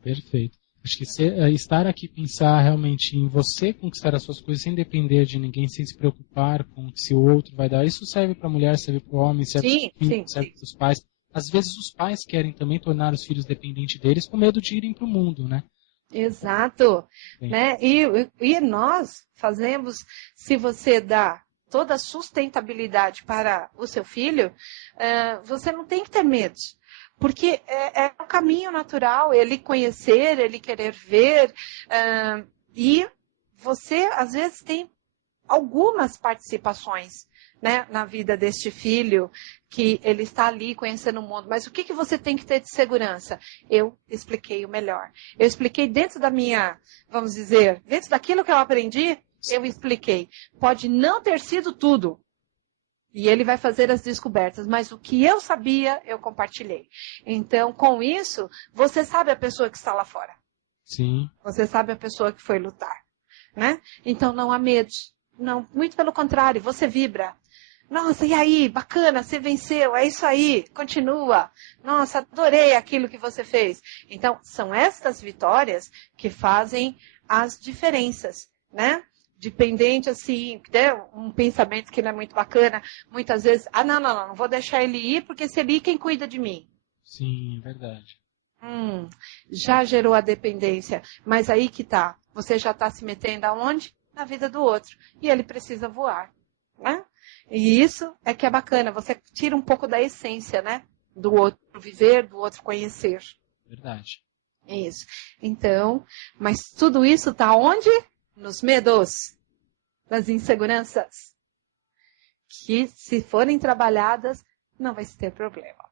Perfeito. Acho que estar aqui, pensar realmente em você conquistar as suas coisas sem depender de ninguém, sem se preocupar com se o outro vai dar, isso serve para a mulher, serve para o homem, serve para os pais. Às vezes os pais querem também tornar os filhos dependentes deles com medo de irem para o mundo, né? Exato. Né? E nós fazemos, se você dá toda a sustentabilidade para o seu filho, você não tem que ter medo. Porque é o caminho natural, ele conhecer, ele querer ver, e você, às vezes, tem algumas participações, né, na vida deste filho, que ele está ali conhecendo o mundo. Mas o que você tem que ter de segurança? Eu expliquei o melhor. Eu expliquei dentro da minha, vamos dizer, dentro daquilo que eu aprendi, eu expliquei. Pode não ter sido tudo. E ele vai fazer as descobertas. Mas o que eu sabia, eu compartilhei. Então, com isso, você sabe a pessoa que está lá fora. Sim. Você sabe a pessoa que foi lutar, né? Então, não há medo. Não, muito pelo contrário, você vibra. Nossa, e aí? Bacana, você venceu, é isso aí, continua. Nossa, adorei aquilo que você fez. Então, são estas vitórias que fazem as diferenças, né? Dependente, assim, né? Um pensamento que não é muito bacana. Muitas vezes, não vou deixar ele ir, porque se ele ir, quem cuida de mim? Sim, verdade. Já gerou a dependência. Mas aí que tá. Você já está se metendo aonde? Na vida do outro. E ele precisa voar, né? E isso é que é bacana. Você tira um pouco da essência, né? Do outro viver, do outro conhecer. Verdade. Isso. Então, mas tudo isso está onde? Nos medos, nas inseguranças. Que, se forem trabalhadas, não vai se ter problema.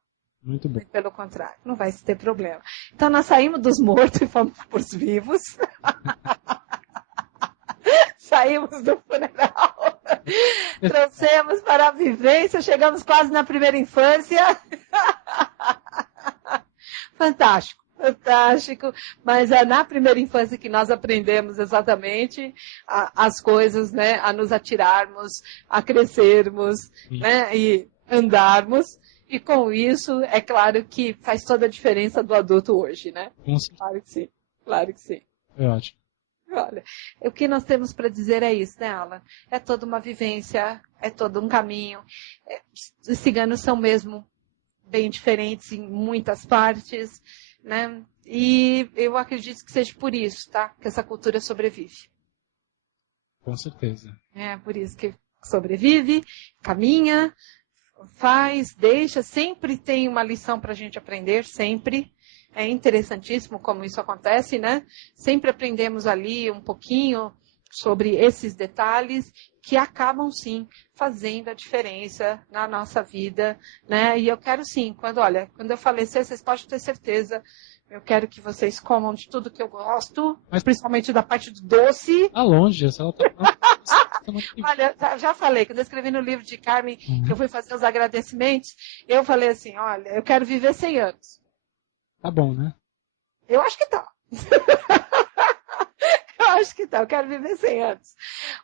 Muito bem. Pelo contrário, não vai se ter problema. Então, nós saímos dos mortos e fomos para os vivos. Saímos do funeral. Trouxemos para a vivência. Chegamos quase na primeira infância. Fantástico. Fantástico, mas é na primeira infância que nós aprendemos exatamente as coisas, né? A nos atirarmos, a crescermos, né? E andarmos. E com isso, é claro que faz toda a diferença do adulto hoje, né? Claro que sim, claro que sim. É ótimo. Olha, o que nós temos para dizer é isso, né, Alan? É toda uma vivência, é todo um caminho. Os ciganos são mesmo bem diferentes em muitas partes, né? E eu acredito que seja por isso, tá? Que essa cultura sobrevive. Com certeza. É por isso que sobrevive, caminha, faz, deixa, sempre tem uma lição para a gente aprender, sempre. É interessantíssimo como isso acontece, né? Sempre aprendemos ali um pouquinho sobre esses detalhes que acabam, sim, fazendo a diferença na nossa vida, né? E eu quero, sim, quando eu falecer, vocês podem ter certeza, eu quero que vocês comam de tudo que eu gosto, mas principalmente da parte do doce. Tá longe, ela tá... Olha, já falei, quando eu escrevi no livro de Carmen, que eu fui fazer os agradecimentos, eu falei assim, olha, eu quero viver 100 anos. Tá bom, né? Eu acho que tá. Eu acho que tá. Eu quero viver 100 anos.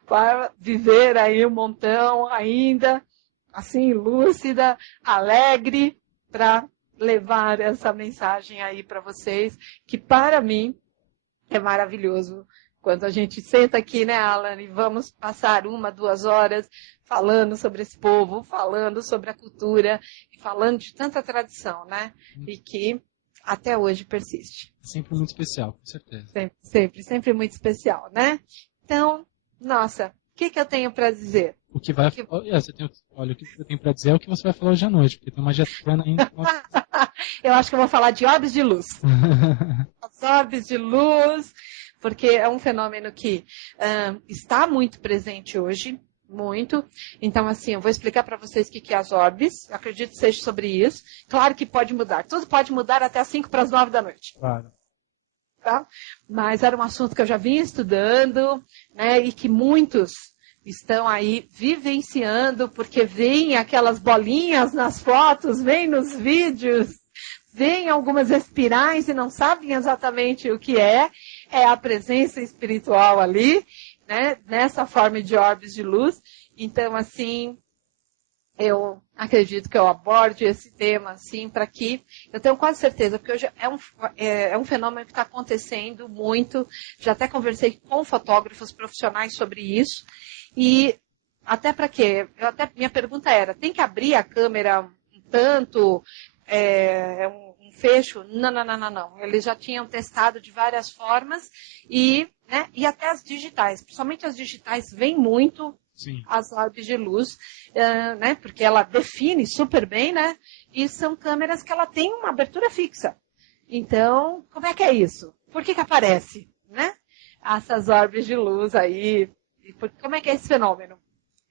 Para viver aí um montão ainda, assim, lúcida, alegre, para levar essa mensagem aí para vocês, que para mim é maravilhoso. Quando a gente senta aqui, né, Alan, e vamos passar 1, 2 horas falando sobre esse povo, falando sobre a cultura, e falando de tanta tradição, né? E que até hoje persiste. Sempre muito especial, com certeza. Sempre muito especial, né? Então, nossa, o que eu tenho para dizer? O que vai... Olha, o que eu tenho para dizer é o que você vai falar hoje à noite, porque tem uma gestão ainda... Eu acho que eu vou falar de orbes de luz. As orbes de luz, porque é um fenômeno que está muito presente hoje, muito. Então, assim, eu vou explicar para vocês o que é as orbes. Eu acredito que seja sobre isso. Claro que pode mudar. Tudo pode mudar até as 8:55 da noite. Claro. Tá? Mas era um assunto que eu já vinha estudando, né? E que muitos estão aí vivenciando, porque veem aquelas bolinhas nas fotos, veem nos vídeos, veem algumas espirais e não sabem exatamente o que é. É a presença espiritual ali, né, nessa forma de orbes de luz. Então, assim, eu acredito que eu aborde esse tema, assim, para que... Eu tenho quase certeza, porque hoje é um fenômeno que está acontecendo muito. Já até conversei com fotógrafos profissionais sobre isso. E até para quê? Minha pergunta era, tem que abrir a câmera um tanto, um fecho? Não. Eles já tinham testado de várias formas e até as digitais. Principalmente as digitais vêm muito. Sim. As orbes de luz, né? Porque ela define super bem, né? E são câmeras que ela tem uma abertura fixa. Então, como é que é isso? Por que aparece, né? Essas orbes de luz aí. Como é que é esse fenômeno?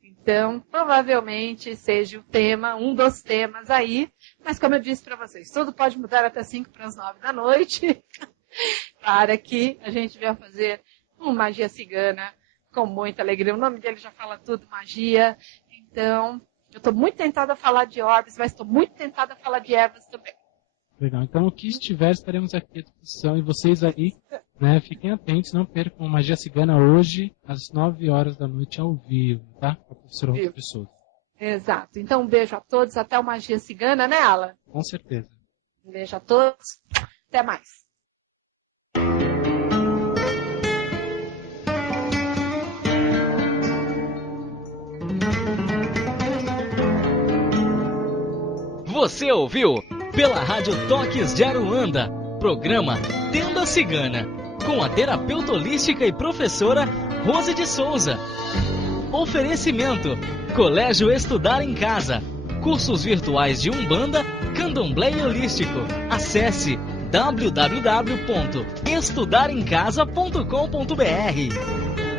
Então, provavelmente seja o tema, um dos temas aí. Mas como eu disse para vocês, tudo pode mudar até 8:55 da noite. Para que a gente venha fazer uma magia cigana com muita alegria. O nome dele já fala tudo, magia. Então, eu estou muito tentada a falar de orbes, mas estou muito tentada a falar de ervas também. Legal. Então, o que estiver, estaremos aqui à disposição. E vocês aí, né, fiquem atentos, não percam Magia Cigana hoje, às 9h da noite, ao vivo, tá? Com a professora Rosa Pessoa. Exato. Então, um beijo a todos. Até o Magia Cigana, né, Alan? Com certeza. Um beijo a todos. Até mais. Você ouviu pela Rádio Toques de Aruanda, programa Tenda Cigana, com a terapeuta holística e professora Rose de Souza. Oferecimento: Colégio Estudar em Casa, cursos virtuais de Umbanda, Candomblé e Holístico. Acesse www.estudaremcasa.com.br.